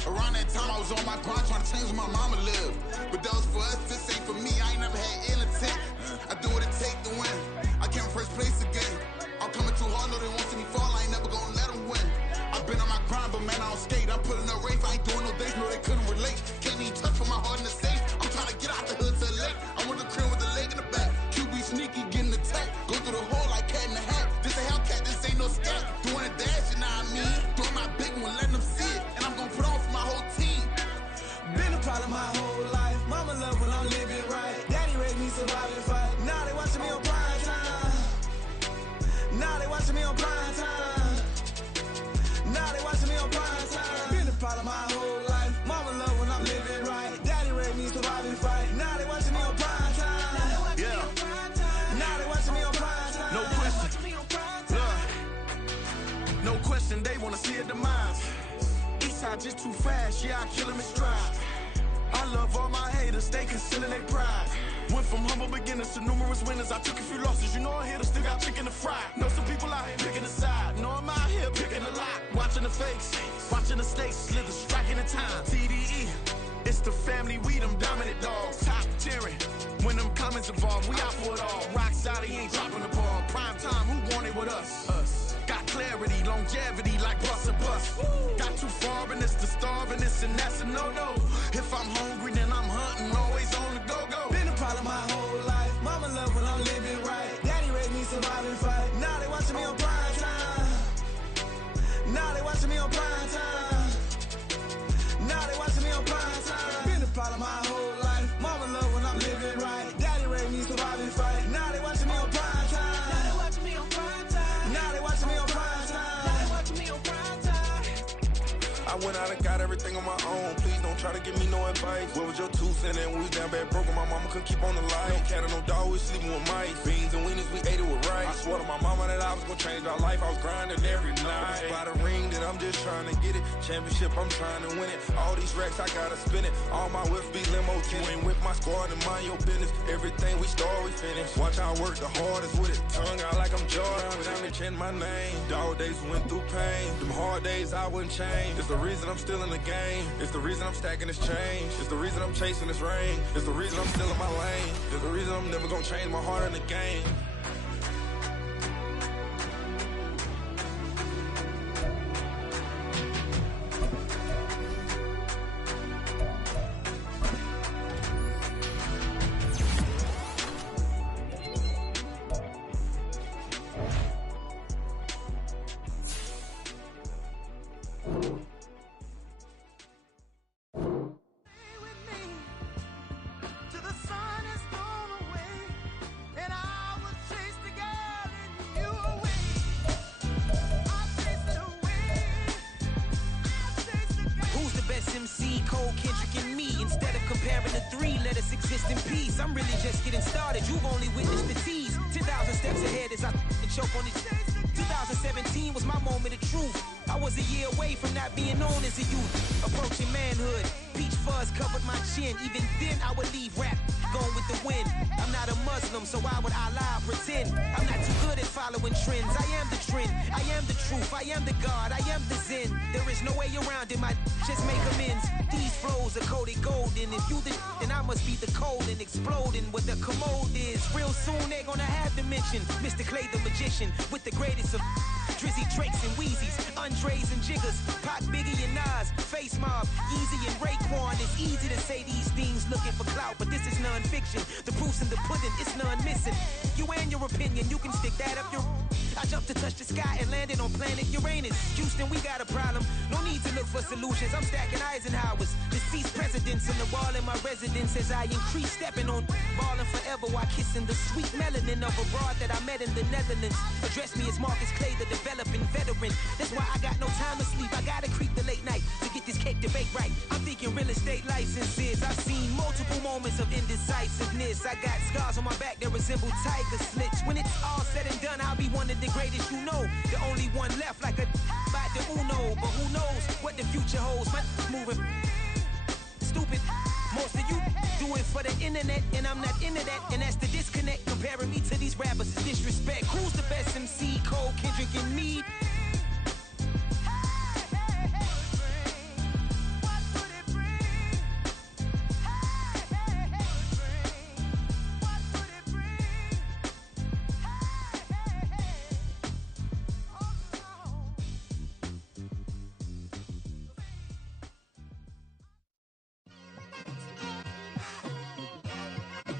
Around that time I was on my grind trying to change where my mama lived. But that was for us, this ain't for me. I ain't never had ill intent. I do what it take to win. I came first place again. I'm coming too hard, no they won't see me fall. I ain't never gonna let them win. I've been on my grind, but man I don't skate. I'm putting up race, I ain't doing no days, no they couldn't relate. Can't even touch for my heart in the safe. I'm trying to get out the hood to the lake. I'm with the crib with the leg in the back. QB sneaky, getting attacked. Go through the hole like cat in the hat. This a Hellcat, this ain't no scat. Doing a dash, you know what I mean? Doing my big one, letting them see it. And I'm gonna put on for my whole team. Been a problem my whole life. Mama love when I'm living right. Daddy raised me survive and fight. Now they watching me on prime time. Now they watching me on prime time. Now they watching me on prime time. Been a problem my whole life. Mama love when I'm living right. Daddy raised me survive and fight. Now they watching me on prime time. Yeah. Now they watching me on prime time. No question. No question, they wanna see a demise. Eastside just too fast, yeah, I kill him in stride. All I love all my haters, they concealing their pride. Went from humble beginners to numerous winners. I took a few losses, you know I hit her, still got chicken to fry. Know some people out here picking a side, know I'm out here picking a lot. Watching the fakes, watching the stakes, slither, striking the time. TDE, it's the family, we them dominant dogs. Top tiering, when them comments involved, we out for it all. Rock solid, he ain't dropping the ball. Prime time, who want it with us? Us. Got clarity, longevity, like bust and bust. Got too far and it's the starving, this and that's a no-no. If I'm hungry, then I'm hunting, always on the go-go. Been a problem my whole life. Mama love when I'm living right. Daddy raised me survive and fight. Now they watching me on prime time. Now they watching me on prime time. Now they watching me on prime time. Been a problem my whole life. Mama love when I'm living right. Daddy raised me survive and fight. Now they watching me on prime time. Now they watching me on prime time. Now they watching me on prime time. Now they watching me on prime time. I went out and got everything on my own. Please don't try to give me no advice. What was your 2 cents and we was down bad broke and my mama couldn't keep on the light. No cat or no dog, we sleeping with mice. Beans and weenies, we ate it with rice. I swore to my mama that I was gonna change our life. I was grinding every night. By the ring, then I'm just trying to get it. Championship, I'm trying to win it. All these racks, I gotta spin it. All my whips be limo tinted. With my squad and mind your business. Everything we start, we finish. Watch how I work the hardest with it. Tongue out like I'm Jordan. Down to chant my name. Dog days went through pain. Them hard days I wouldn't change. It's the reason I'm still in the game. It's the reason I'm stacking this change. It's the reason I'm chasing this rain. It's the reason I'm still in my lane. It's the reason I'm never gonna change my heart in the game. Mr. Clay the magician with the greatest of Drizzy, Drakes, and Wheezies, Andres and Jiggers, Pac, Biggie, and Nas, Face Mob, Easy and Raekwon. It's easy to say these things looking for clout, but this is non-fiction. The proof's in the pudding, it's none missing. You and your opinion, you can stick that up your... I jumped to touch the sky and landed on planet Uranus. Houston, we got a problem. No need to look for solutions. I'm stacking Eisenhowers. Deceased presidents in the wall in my residence as I increase stepping on ballin' forever while kissing the sweet melanin of a broad that I met in the Netherlands. Address me as Marcus Clay, the developing veteran. That's why I got no time to sleep. I gotta creep the late night to get this cake to bake right. I'm thinking real estate licenses. I've seen multiple moments of indecisiveness. I got scars on my back that resemble tiger slits. When it's all said and done, I'll be one of the greatest you know. The only one left like a by the Uno. But who knows what the future holds. My moving stupid. Most of you do it for the internet, and I'm not into that. And that's the disconnect. Comparing me to these rappers is disrespect. Who's the best MC? Cole, Kendrick, and me?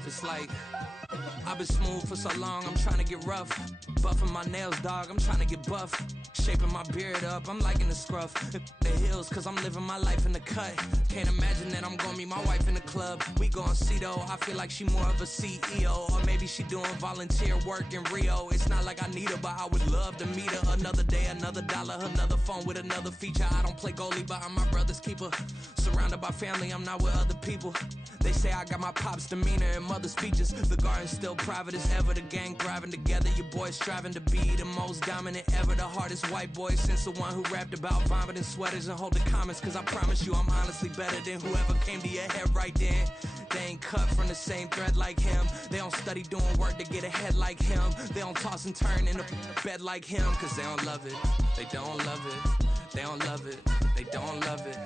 It's like, I've been smooth for so long, I'm trying to get rough. Buffing my nails, dog, I'm trying to get buff. Shaping my beard up, I'm liking the scruff. The hills, cause I'm living my life in the cut. Can't imagine that I'm gonna meet my wife in the club. We gon' see though, I feel like she more of a CEO. Or maybe she doing volunteer work in Rio. It's not like I need her, but I would love to meet her. Another day, another dollar, another phone with another feature. I don't play goalie, but I'm my brother's keeper. Surrounded by family, I'm not with other people. They say I got my pop's demeanor and mother's features. The garden's still so private as ever. The gang thriving together. Your boys striving to be the most dominant ever. The hardest white boy since the one who rapped about vomiting sweaters and hold the comments. Cause I promise you I'm honestly better than whoever came to your head right then. They ain't cut from the same thread like him. They don't study doing work to get ahead like him. They don't toss and turn in a bed like him. Cause they don't love it. They don't love it. They don't love it. They don't love it.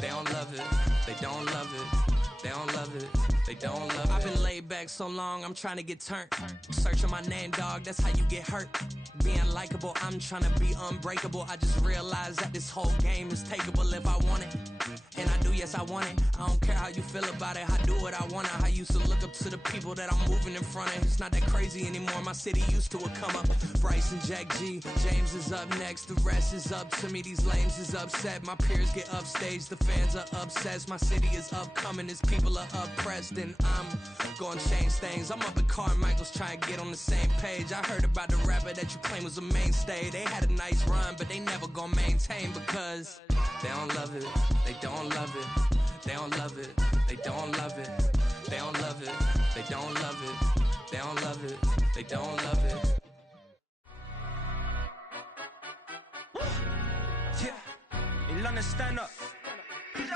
They don't love it. They don't love it. They don't love it. They don't love it. I've been laid back so long, I'm trying to get turned. Searching my name, dog, that's how you get hurt. Being likable, I'm trying to be unbreakable. I just realized that this whole game is takeable if I want it. And I do, yes, I want it. I don't care how you feel about it. I do what I want. I used to look up to the people that I'm moving in front of. It's not that crazy anymore. My city used to come up. Bryce and Jack G. James is up next. The rest is up to me. These lames is upset. My peers get upstage. The fans are obsessed. My city is upcoming. These people are oppressed. And I'm gonna change things. I'm up at Carmichael's trying to get on the same page. I heard about the rapper that you claim was a mainstay. They had a nice run, but they never gonna maintain because they don't love it. They don't love it. They don't love it. They don't love it. They don't love it. They don't love it. They don't love it. They don't love it. Yeah, in London, stand up. Look.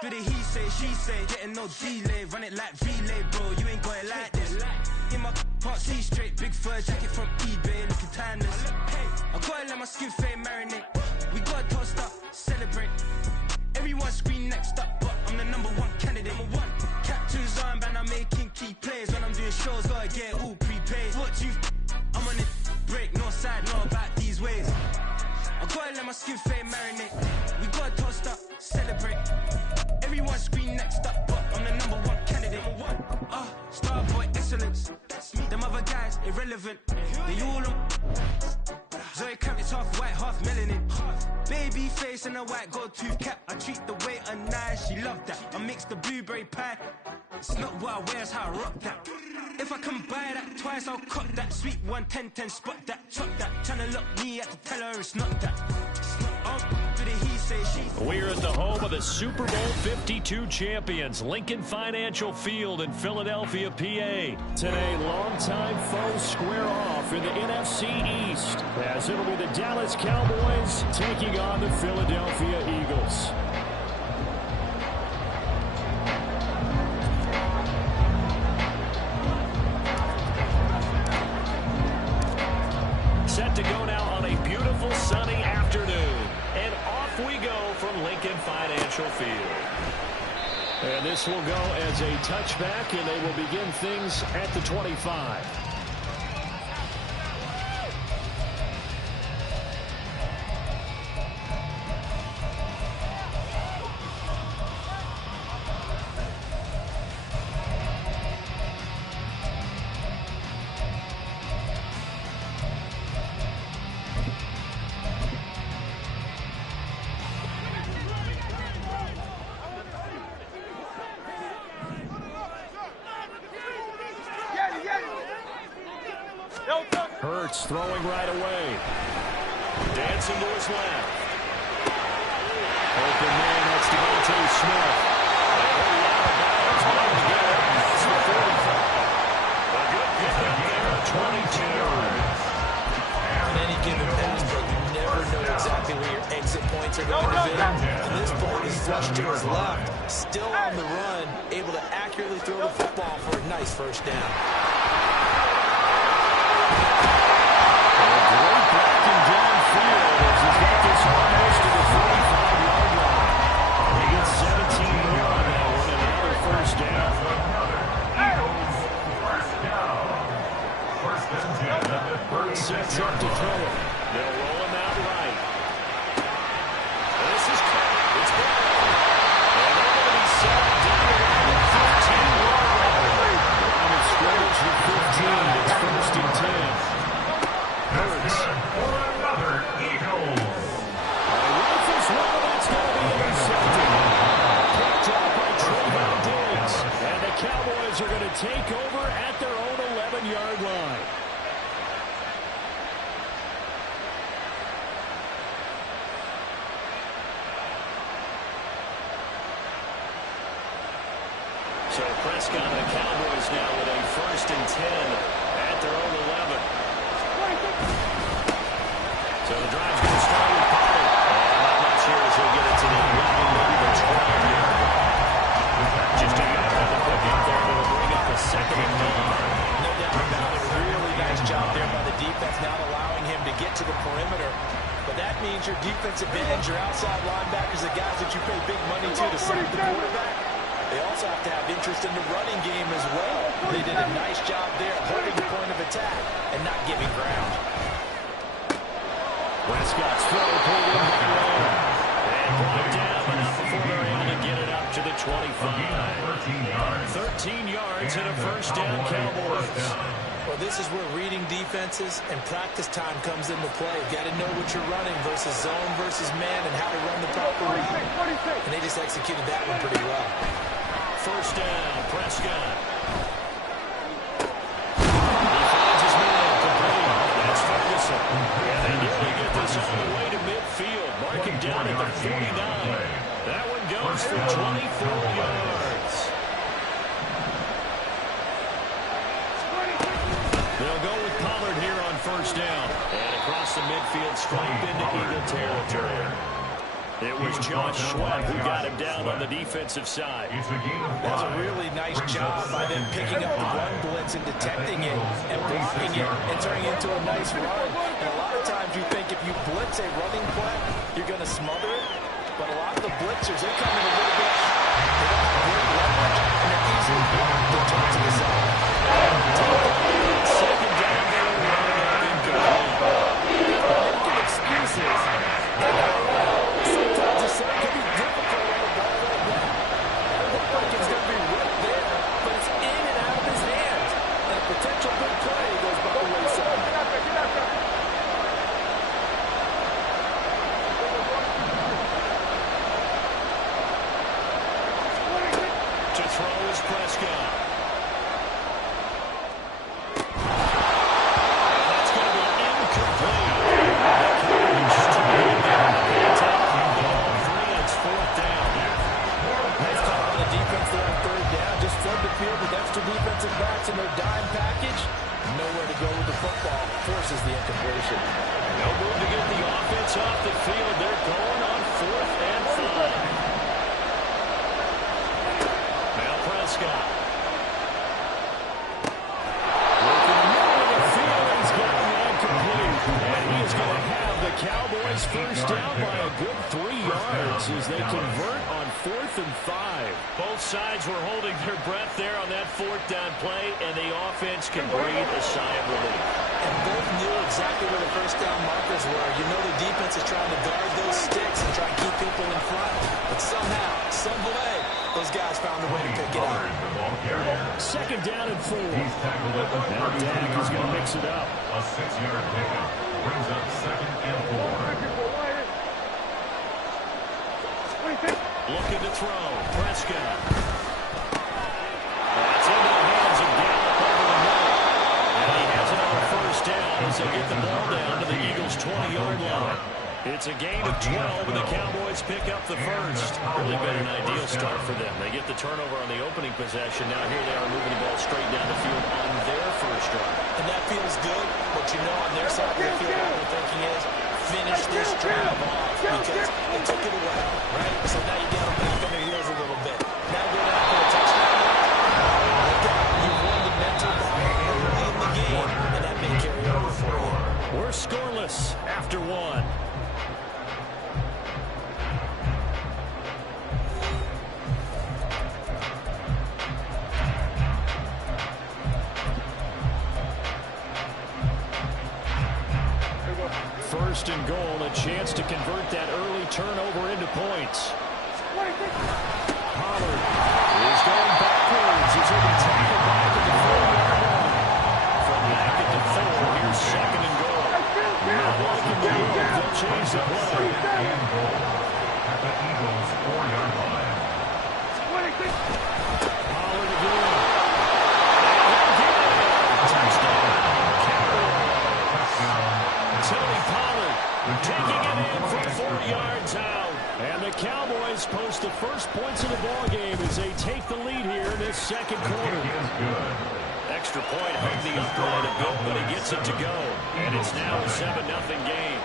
For the he say, she say, getting no delay, run it like relay, bro. You ain't got it like this. In my can't see straight, big fur jacket from eBay, looking timeless. I gotta let my skin fade marinate. We gotta toast up, celebrate. Everyone scream next up, but I'm the #1 candidate. Captain's armband, I'm making key plays. When I'm doing shows, gotta get all prepaid. What you I'm on it, break, no side, know about these ways. I gotta let my skin fade marinate. We gotta toast up, celebrate. Everyone scream next up, but I'm the #1 candidate. Starboy excellence. Them other guys irrelevant. They all on. Zoe Kravitz half white, half melanin. Baby face and a white gold tooth cap. I treat the waiter nice, she loved that. I mix the blueberry pie. It's not what I wear, it's how I rock that. If I can buy that twice, I'll cut that. Sweet 110, spot that, chop that. Tryna look me at the teller, it's not that. We're at the home of the Super Bowl 52 champions, Lincoln Financial Field in Philadelphia, PA. Today, longtime foes square off in the NFC East, as it'll be the Dallas Cowboys taking on the Philadelphia Eagles. Set to go now on a beautiful sunny afternoon. And off we go from Lincoln Financial Field. And this will go as a touchback, and they will begin things at the 25. Hurts throwing right away. Dancing to his left. Open man, that's Devontae Smith. That's the 45. A good pickup there, 22 yards. On any given pass, but you never know exactly where your exit points are going to be. And this ball is flushed to his left, still on the run, able to accurately throw the football for a nice first down. Great blocking downfield as he's got this almost to the 45-yard line. They get 17 more on that one, and another first down. Bird sets up to throw it. They'll roll him out right. This is caught. It's ball. And they're going to be set down around the 15-yard line. Line of scrimmage So Prescott and the Cowboys now with a 1st and 10 at their own 11. So the drive's going to start with Pollard. And not much here as he'll get it to the 11, maybe the 12-yard line. Just a yard on the quick out there will bring up a 2nd and 9. No doubt about it. Really nice job there by the defense, not allowing him to get to the perimeter. But that means your defensive ends, your outside linebackers, the guys that you pay big money to sack the quarterback, they also have to have interest in the running game as well. They did a nice job there holding the point of attack and not giving ground. Prescott's throw pulled in by Rowe. And brought down, but not before they're able to get it up to the 25. 13 yards and a 1st down, Cowboys. Well, this is where reading defenses and practice time comes into play. You got to know what you're running versus zone versus man and how to run the proper read. And they just executed that one pretty well. 1st down, Prescott. He finds his man complete. That's Ferguson. And they nearly get this all the way to midfield. Marking down at the 49. That one goes for 24 yards. They'll go with Pollard here on 1st down. And across the midfield, stripe into Eagle territory. It was Josh Sweat who got him down on the defensive side. That's a really nice job by them picking up the run blitz and detecting it and blocking it and turning it into a nice run. And a lot of times you think if you blitz a running play, you're going to smother it. But a lot of the blitzers, they come in a little bit hot. They don't have great leverage, and they're easily blocked to turn to the side. 2nd down, they're running incomplete. Making excuses. Sometimes the side can be difficult on a ball like that. It looks like it's going to be right there, but it's in and out of his hands. And a potential big play goes by the wayside. To throw is Prescott. That's going to be incomplete. It's 4th down. Nice call on the defense there on 3rd down. Just flood the field with extra defensive backs in their dime package. Nowhere to go with the football. Forces the incompletion. No move to get the offense off the field. They're going on 4th and 5. Now Prescott. Working the middle of the field. He's got the man complete. And he is going to have the Cowboys 1st down by a good 3 yards as they convert on 4th and 5. Both sides were holding their breath there on that 4th down play, and the offense can breathe a sigh of relief. And both knew exactly where the 1st down markers were. You know the defense is trying to guard those sticks and try to keep people in front. But somehow, some way, those guys found a way to pick it up. 2nd down and 4. Now Dak is going to mix it up. A 6-yard pickup brings up 2nd and 4. Looking to throw. Prescott. That's into the hands of Gallup over the middle. And he has it on 1st down as they get the ball down to the Eagles' 20-yard line. It's a gain of 12, and the Cowboys pick up the 1st. Really been an ideal start for them. They get the turnover on the opening possession. Now here they are moving the ball straight down the field on their 1st drive. And that feels good, but you know on their side of the field what we're thinking is finish this drive off because they took it away, right? So now you get them back on their heels a little bit. Now go down for a touchdown. You've won the mental battle early in the game, and that may carry over for you. We're scoreless after 1. First and goal, a chance to convert that early turnover into points. Pollard is going backwards. He's going to be tackled back at the 4-yard line. From back at the 4, here's 2nd and goal. Not liking the move. They'll change the play. And goal at the Eagles' 4-yard line. Pollard again. Touchdown. Tony Pollard taking it in for 4 yards out. And the Cowboys post the first points of the ball game as they take the lead here in this second quarter. Extra point hurt the upright a bit, but he gets it to go. And it's now a 7-0 game.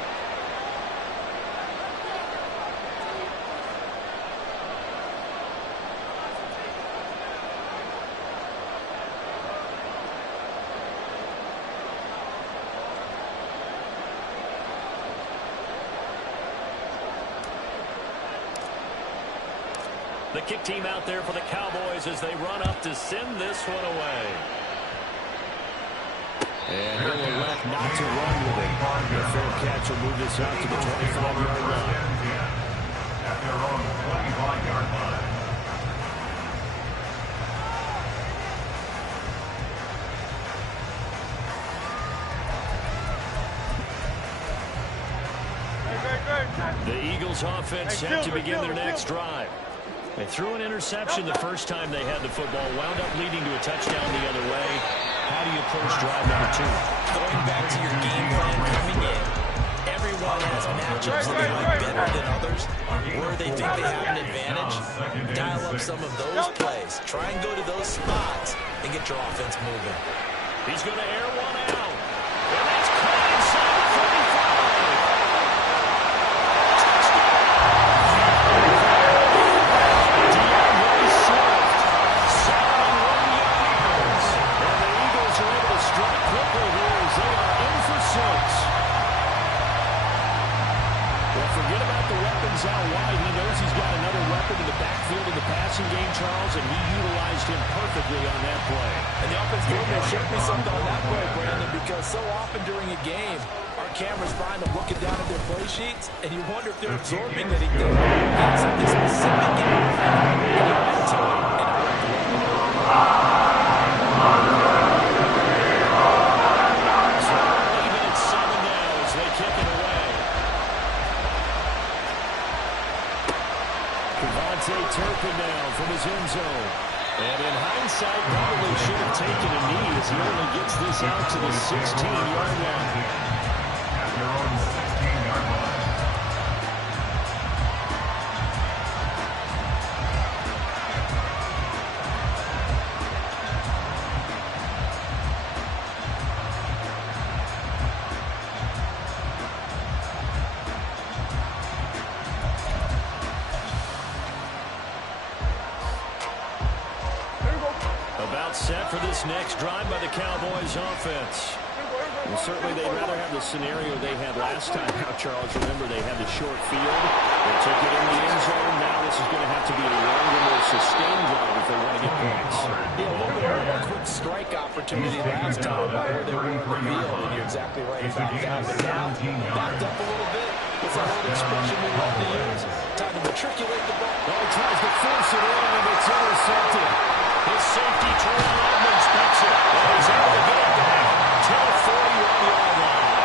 The kick team out there for the Cowboys as they run up to send this one away. And he'll elect not to run with it. The fair catch will move this out to the 25-yard line. At their own 25-yard line. The Eagles offense set to begin their next drive. They threw an interception the first time they had the football, wound up leading to a touchdown the other way. How do you approach drive number 2? Going back to your game plan coming in, everyone has matchups that they like better than others, where they think they have an advantage. Dial up some of those plays. Try and go to those spots and get your offense moving. He's going to air one out. And that's caught inside the 35. Out wide. He knows he's got another weapon in the backfield in the passing game, Charles, and he utilized him perfectly on that play. And the offense coordinator showed me something on that play, Brandon, because so often during a game, our cameras find them looking down at their play sheets, and you wonder if they're absorbing anything. Got something specific game plan, and you went to it in a right way. So even at 7 now as they kick it away. Turpin now from his end zone. And in hindsight, probably should have taken a knee as he only gets this out to the 16-yard line. At their own 16-yard line. Set for this next drive by the Cowboys offense. Well, certainly they'd rather have the scenario they had last time out, Charles. Remember, they had the short field. They took it in the end zone. Now this is going to have to be a longer, more sustained drive if they want to get points. Yeah, a little bit of a quick strike opportunity last time where they weren't revealed, and you're exactly right about that. But now, backed up a little bit. What's that old expression we love to use? Time to matriculate the ball. Oh, he tries to force it in, and it's intercepted. His safety, Terrell Edmonds, picks it. And he's able to get it down to the 41-yard line.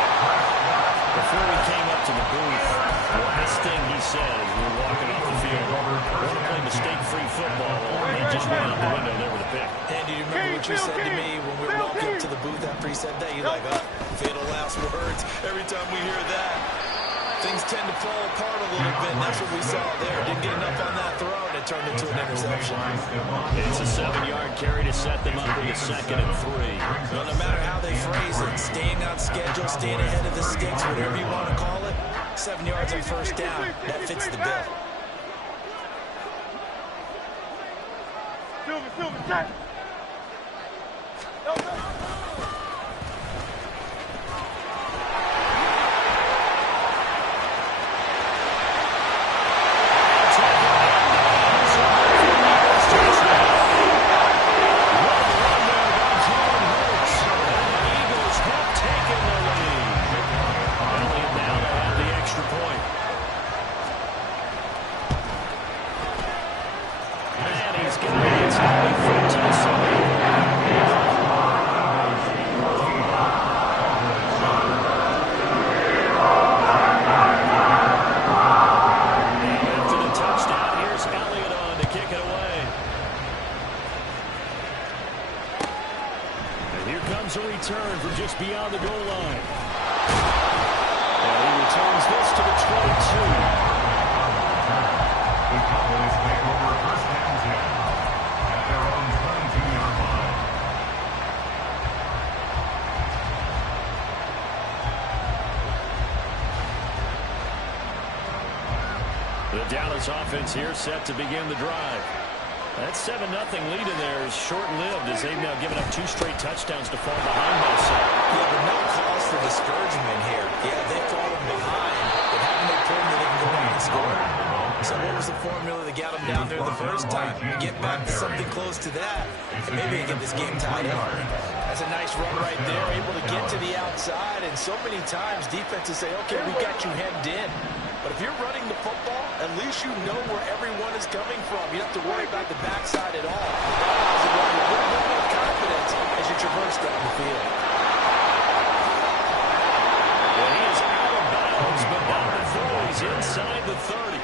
Before he came up to the booth, the last thing he said as we were walking off the field, want to play mistake-free football. He just went out the window there with a pick. And do you remember what you said to me when we were walking up to the booth after he said that? You're like, oh, fatal last words. Every time we hear that, things tend to fall apart a little bit. And that's what we saw there. Didn't get enough on that throw, and it turned into an interception. It's a 7-yard carry to set them up with a 2nd and 3. Well, no matter how they phrase it, staying on schedule, staying ahead of the sticks, whatever you want to call it, 7 yards on first down, that fits the bill. Silver, set. The Dallas offense here set to begin the drive. That 7-0 lead in there is short-lived as they've now given up 2 straight touchdowns to fall behind by 7. Yeah, but no cause for discouragement here. Yeah, they've fallen behind, but haven't they proven that they can go on and score? So what was the formula that got them down there the first time? Get back to something close to that, and maybe they get this game tied up. That's a nice run right there, able to get to the outside, and so many times defenses say, okay, we got you hemmed in. But if you're running the football, at least you know where everyone is coming from. You don't have to worry about the backside at all. That allows you to run with a little bit more confidence as you traverse down the field. Well, he is out of bounds, but not before he's inside the 30.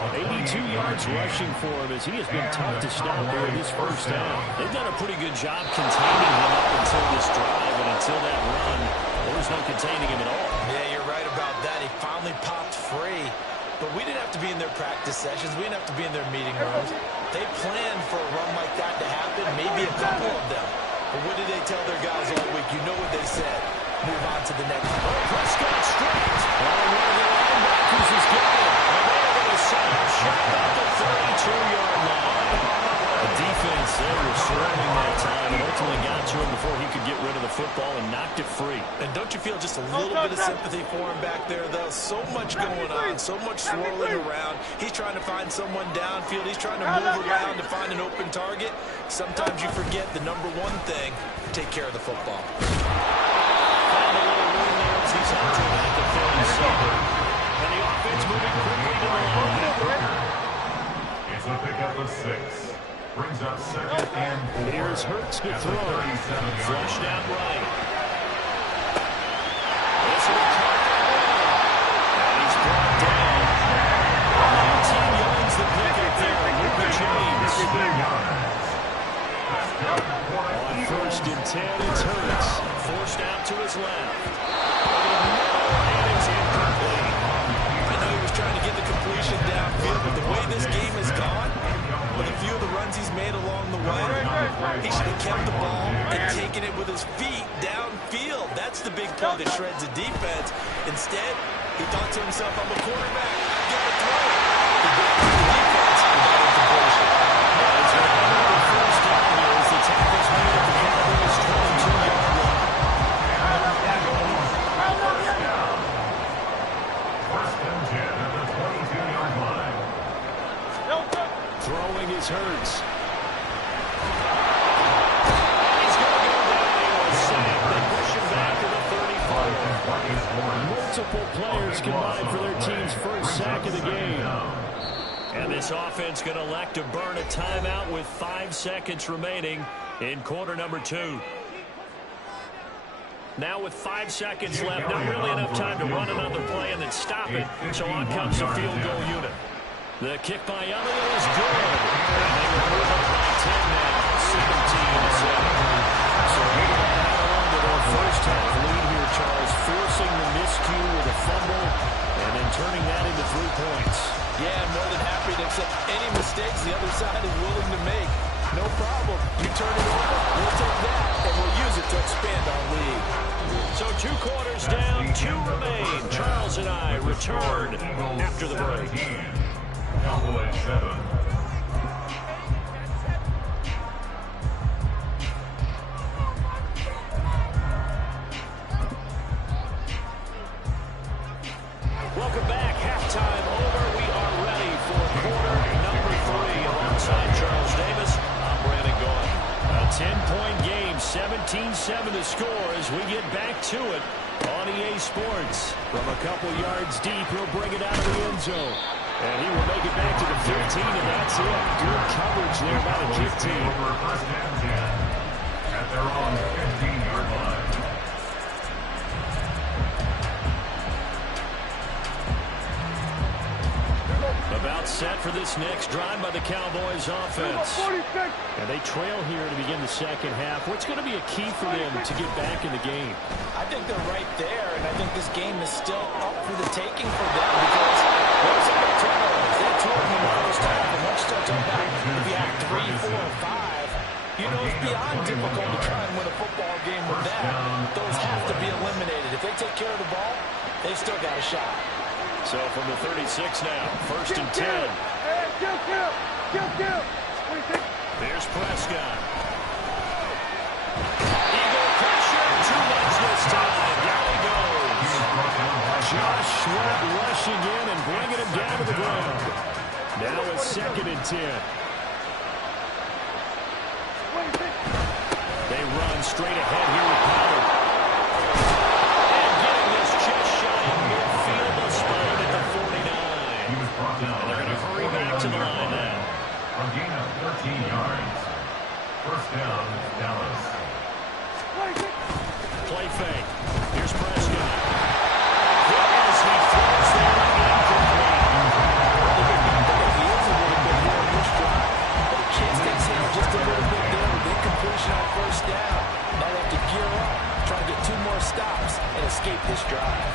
82 yards rushing for him as he has been tough to stop there in this first down. They've done a pretty good job containing him up until this drive, and until that run, there was no containing him at all. Yeah, you're right about that. He finally popped free. But we didn't have to be in their practice sessions. We didn't have to be in their meeting rooms. They planned for a run like that to happen, maybe a couple of them. But what did they tell their guys all week? You know what they said. Move on to the next one. Oh, Prescott straight. One of the linebackers is getting it. And they're able to set up shot at the 32-yard line. The defense, they were surrounding that time and ultimately got to him before he could get rid of the football and knocked it free. And don't you feel just a little bit of sympathy for him back there, though? So much going on, so much swirling around. He's trying to find someone downfield. He's trying to move around to find an open target. Sometimes you forget the number one thing, take care of the football. Found a little room there as he's out to about the 37. And the offense moving quickly to the line. It's a pickup of 6. Brings up 2nd and 4. Here's Hurts to throw. Flushed out right. This will be caught and he's brought down. 19 yards the pickup there. Move the chains. On 1st and 10, it's Hurts. Forced out to his left. And it's incomplete. I know he was trying to get the completion downfield, but the way this game has gone, with a few of the runs he's made along the way, he should have kept the ball and taken it with his feet downfield. That's the big play that shreds the defense. Instead, he thought to himself, I'm a quarterback, I got to throw it. He got to the defense and got incompletion. It's another first down here as the tackle's made at the Cowboys' 22-yard line. First and 10 at the 22-yard line. Throwing is Hurts. He's going to go down. He was sacked. They push him back to the 35. Multiple players combined for their team's first sack of the game. And this offense going to elect to burn a timeout with 5 seconds remaining in quarter number 2. Now with 5 seconds left, not really enough time to run another play and then stop it. So on comes the field goal unit. The kick by Elliott is good. And they will move up by 10 now, 17-7. So they're going to add on to their first half lead here, Charles, forcing the miscue with a fumble and then turning that into 3 points. Yeah, I'm more than happy to accept any mistakes the other side is willing to make. No problem. You turn it over, we'll take that, and we'll use it to expand our lead. So 2 quarters down, 2 remain. Charles and I return after the break. Cowboys 7. Welcome back. Halftime over. We are ready for quarter number 3. Alongside Charles Davis, I'm Brandon Gaughan. A 10-point game, 17-7 to score as we get back to it on EA Sports. From a couple yards deep, he'll bring it out of the end zone. And he will make it back to the 15, and that's it. Good coverage there by the kick team. Over 1st and 10 at their own 15-yard line. About set for this next drive by the Cowboys offense. And they trail here to begin the second half. What's going to be a key for them to get back in the game? I think they're right there, and I think this game is still up for the taking for them because there's some big turnovers. They had 2 of them in the first half, and once you start talking about if you have 3, 4, or 5, you know it's beyond difficult to try and win a football game with that. Those have to be eliminated. If they take care of the ball, they've still got a shot. So from the 36 now, 1st and 10. Here's Prescott. Eagle pressure, too much this time. Down he goes. Josh Sweat rushing in and bringing him down to the ground. Now it's 2nd and 10. They run straight ahead here with Pollard. And getting this just shy of midfield, they'll spot him at the 49. And they're going to hurry back to the line now. A gain of 13 yards. 1st down, Dallas. Play fake. Here's Prescott. As he throws the leg incomplete. He is a little bit more in this drive. But a chance to exhale just a little bit there with incompletion on 1st down. Now they have to gear up, try to get 2 more stops, and escape this drive.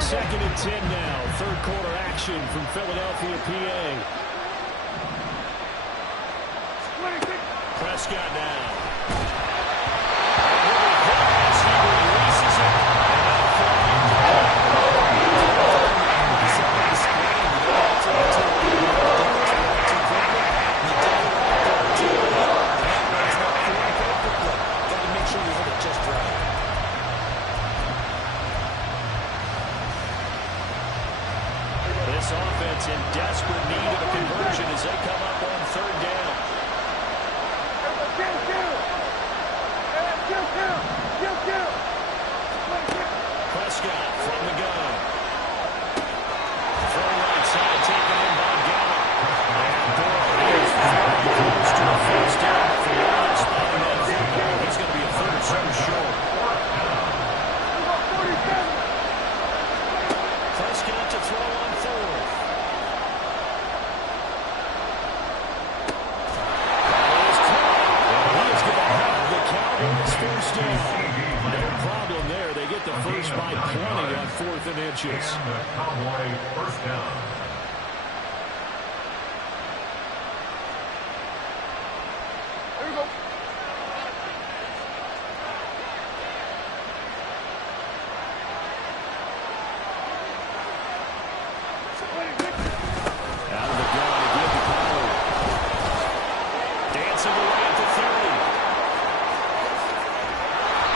Second and 10 now. 3rd quarter action from Philadelphia, PA. Prescott now. As he releases it. Got to make sure you hit it just right. This offense in desperate need of a conversion as they come up on 3rd down. Prescott from the gun. Throw right side, taken in by Gallup. And Burrow is very close to a 1st down for one spot in that football. He's going to be a 3rd or so short. Prescott to throw on 4th. That is caught. He is going to have the Cowboys 1st down. No problem there. They get the first by plenty on 4th and inches. And the Cowboy 1st down. Out of the gun again to Pollard. Dancing away at the 30.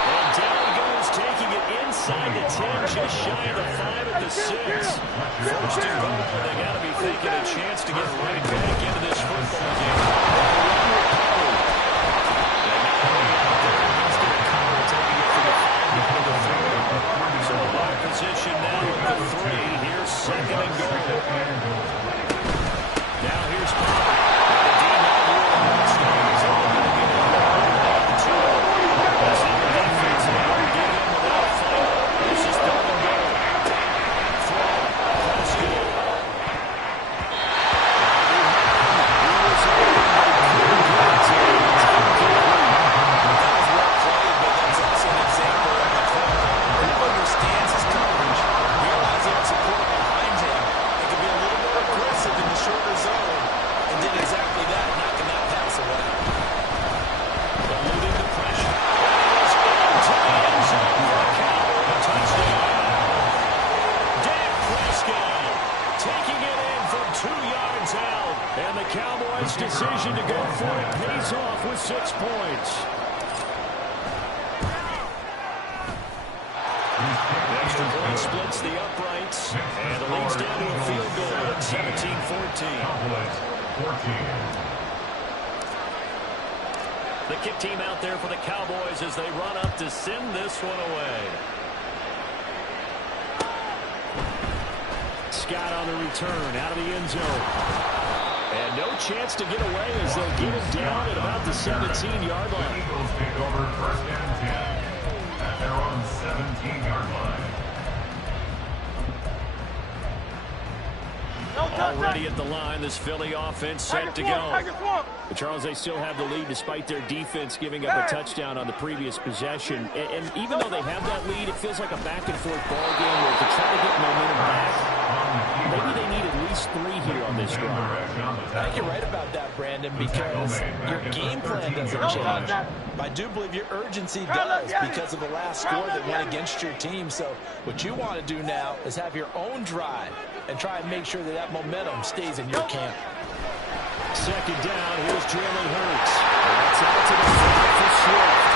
And down he goes, taking it inside the 10, just shy of the 5 at the 6. 1st and goal. They got to be thinking a chance to get right back into this football game. So a line position now at the 3. Here's 2nd and goal. Now here's Pollard. This is 3rd and goal. Cowboys' decision to go for it pays off with 6 points. Extra point splits the uprights, and it leads down to a field goal at 17-14. Cowboys 14. The kick team out there for the Cowboys as they run up to send this one away. Scott on the return out of the end zone. And no chance to get away as they'll get him down at about the 17-yard line. The Eagles take over 1st and 10 at their own 17-yard line. Already at the line, this Philly offense set to go. But Charles, they still have the lead despite their defense giving up a touchdown on the previous possession. And even though they have that lead, it feels like a back-and-forth ball game where to try to get momentum back, maybe they need at least 3 here on this drive. I think you're right about that, Brandon, because your game plan doesn't change. I do believe your urgency does because of the last score that went against your team. So what you want to do now is have your own drive and try and make sure that that momentum stays in your camp. Second down, here's Jalen Hurts. That's out to the front for Swift.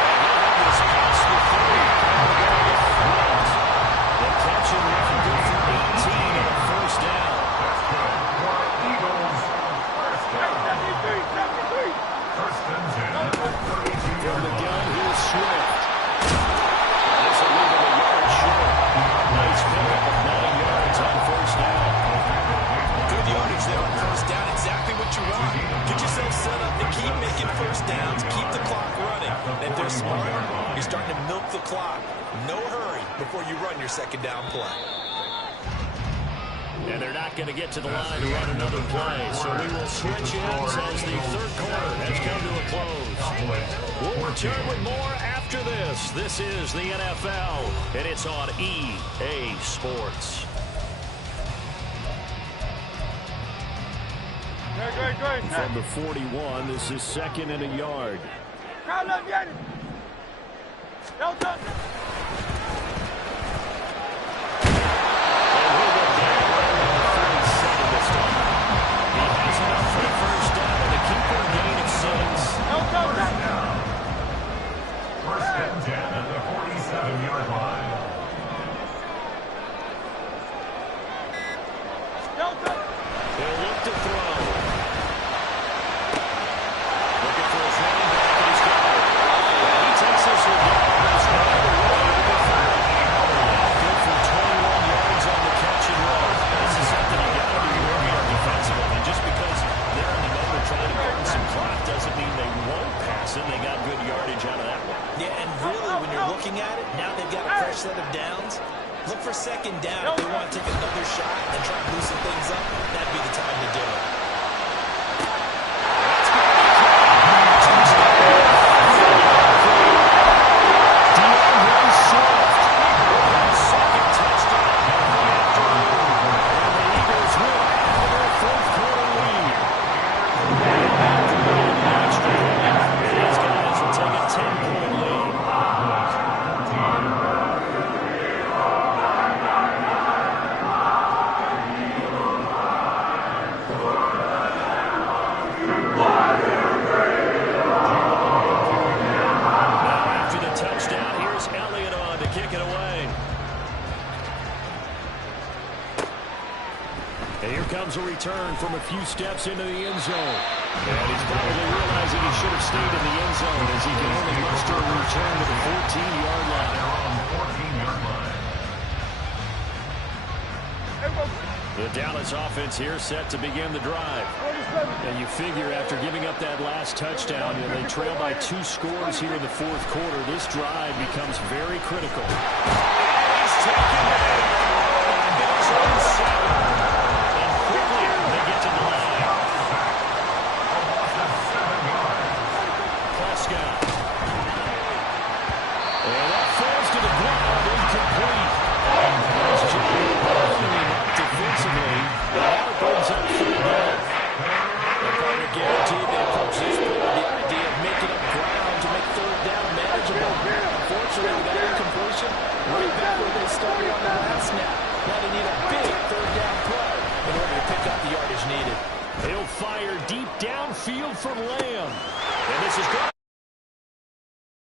And he'll have this past the 30. The catch and run good for 18 and a first down. That's good for Eagles. First down. First and 10. From the gun, here's Swift. This will leave him a yard short. Nice pickup of 9 yards on first down. Good yardage there on first down. Exactly what you want. Get yourself set up to keep making first downs, keep the clock running. And if they're smart, you're starting to milk the clock. No hurry before you run your second down play. And they're not going to get to the line to run another play. So we will switch ends as the third quarter has come to a close. We'll return with more after this. This is the NFL, and it's on EA Sports. From the 41, this is second and a yard. First and 10 at the 47-yard line. He'll look to throw. Looking for his running back, and he's got it. He takes this one down, but it's right away to the 30. Good for 21 yards on the catch and run. This is something you got to be worried on defensively. And just because they're in the moment trying to burn some clock doesn't mean they won't pass it. They got good yardage out of that one. Yeah, and really, when you're looking at it, now they've got a fresh set of downs. Look for second down if they want to take another shot and try to loosen things up. That'd be the time to do it. Second touchdown of the afternoon. And the Eagles will add their fourth quarter lead. After the extra point, these guys will take a 10-point lead. And here comes a return from a few steps into the end zone. And he's probably realizing he should have stayed in the end zone as he can only muster a return to the 14-yard line. The Dallas offense here set to begin the drive. And you figure after giving up that last touchdown, they trail by 2 scores here in the fourth quarter. This drive becomes very critical. And he's taken it. Bills are in 7. And quickly they get to the line. Prescott. And that falls to the ground, incomplete. There's Jimmy following up defensively. Now it brings up third down. The partner guaranteed they approach this play with the idea of making up ground to make third down manageable. Unfortunately, with that incompletion, right back where they started on the last snap. Now they need a big third down play in order to pick up the yardage needed. He'll fire deep downfield from Lamb. And this is good.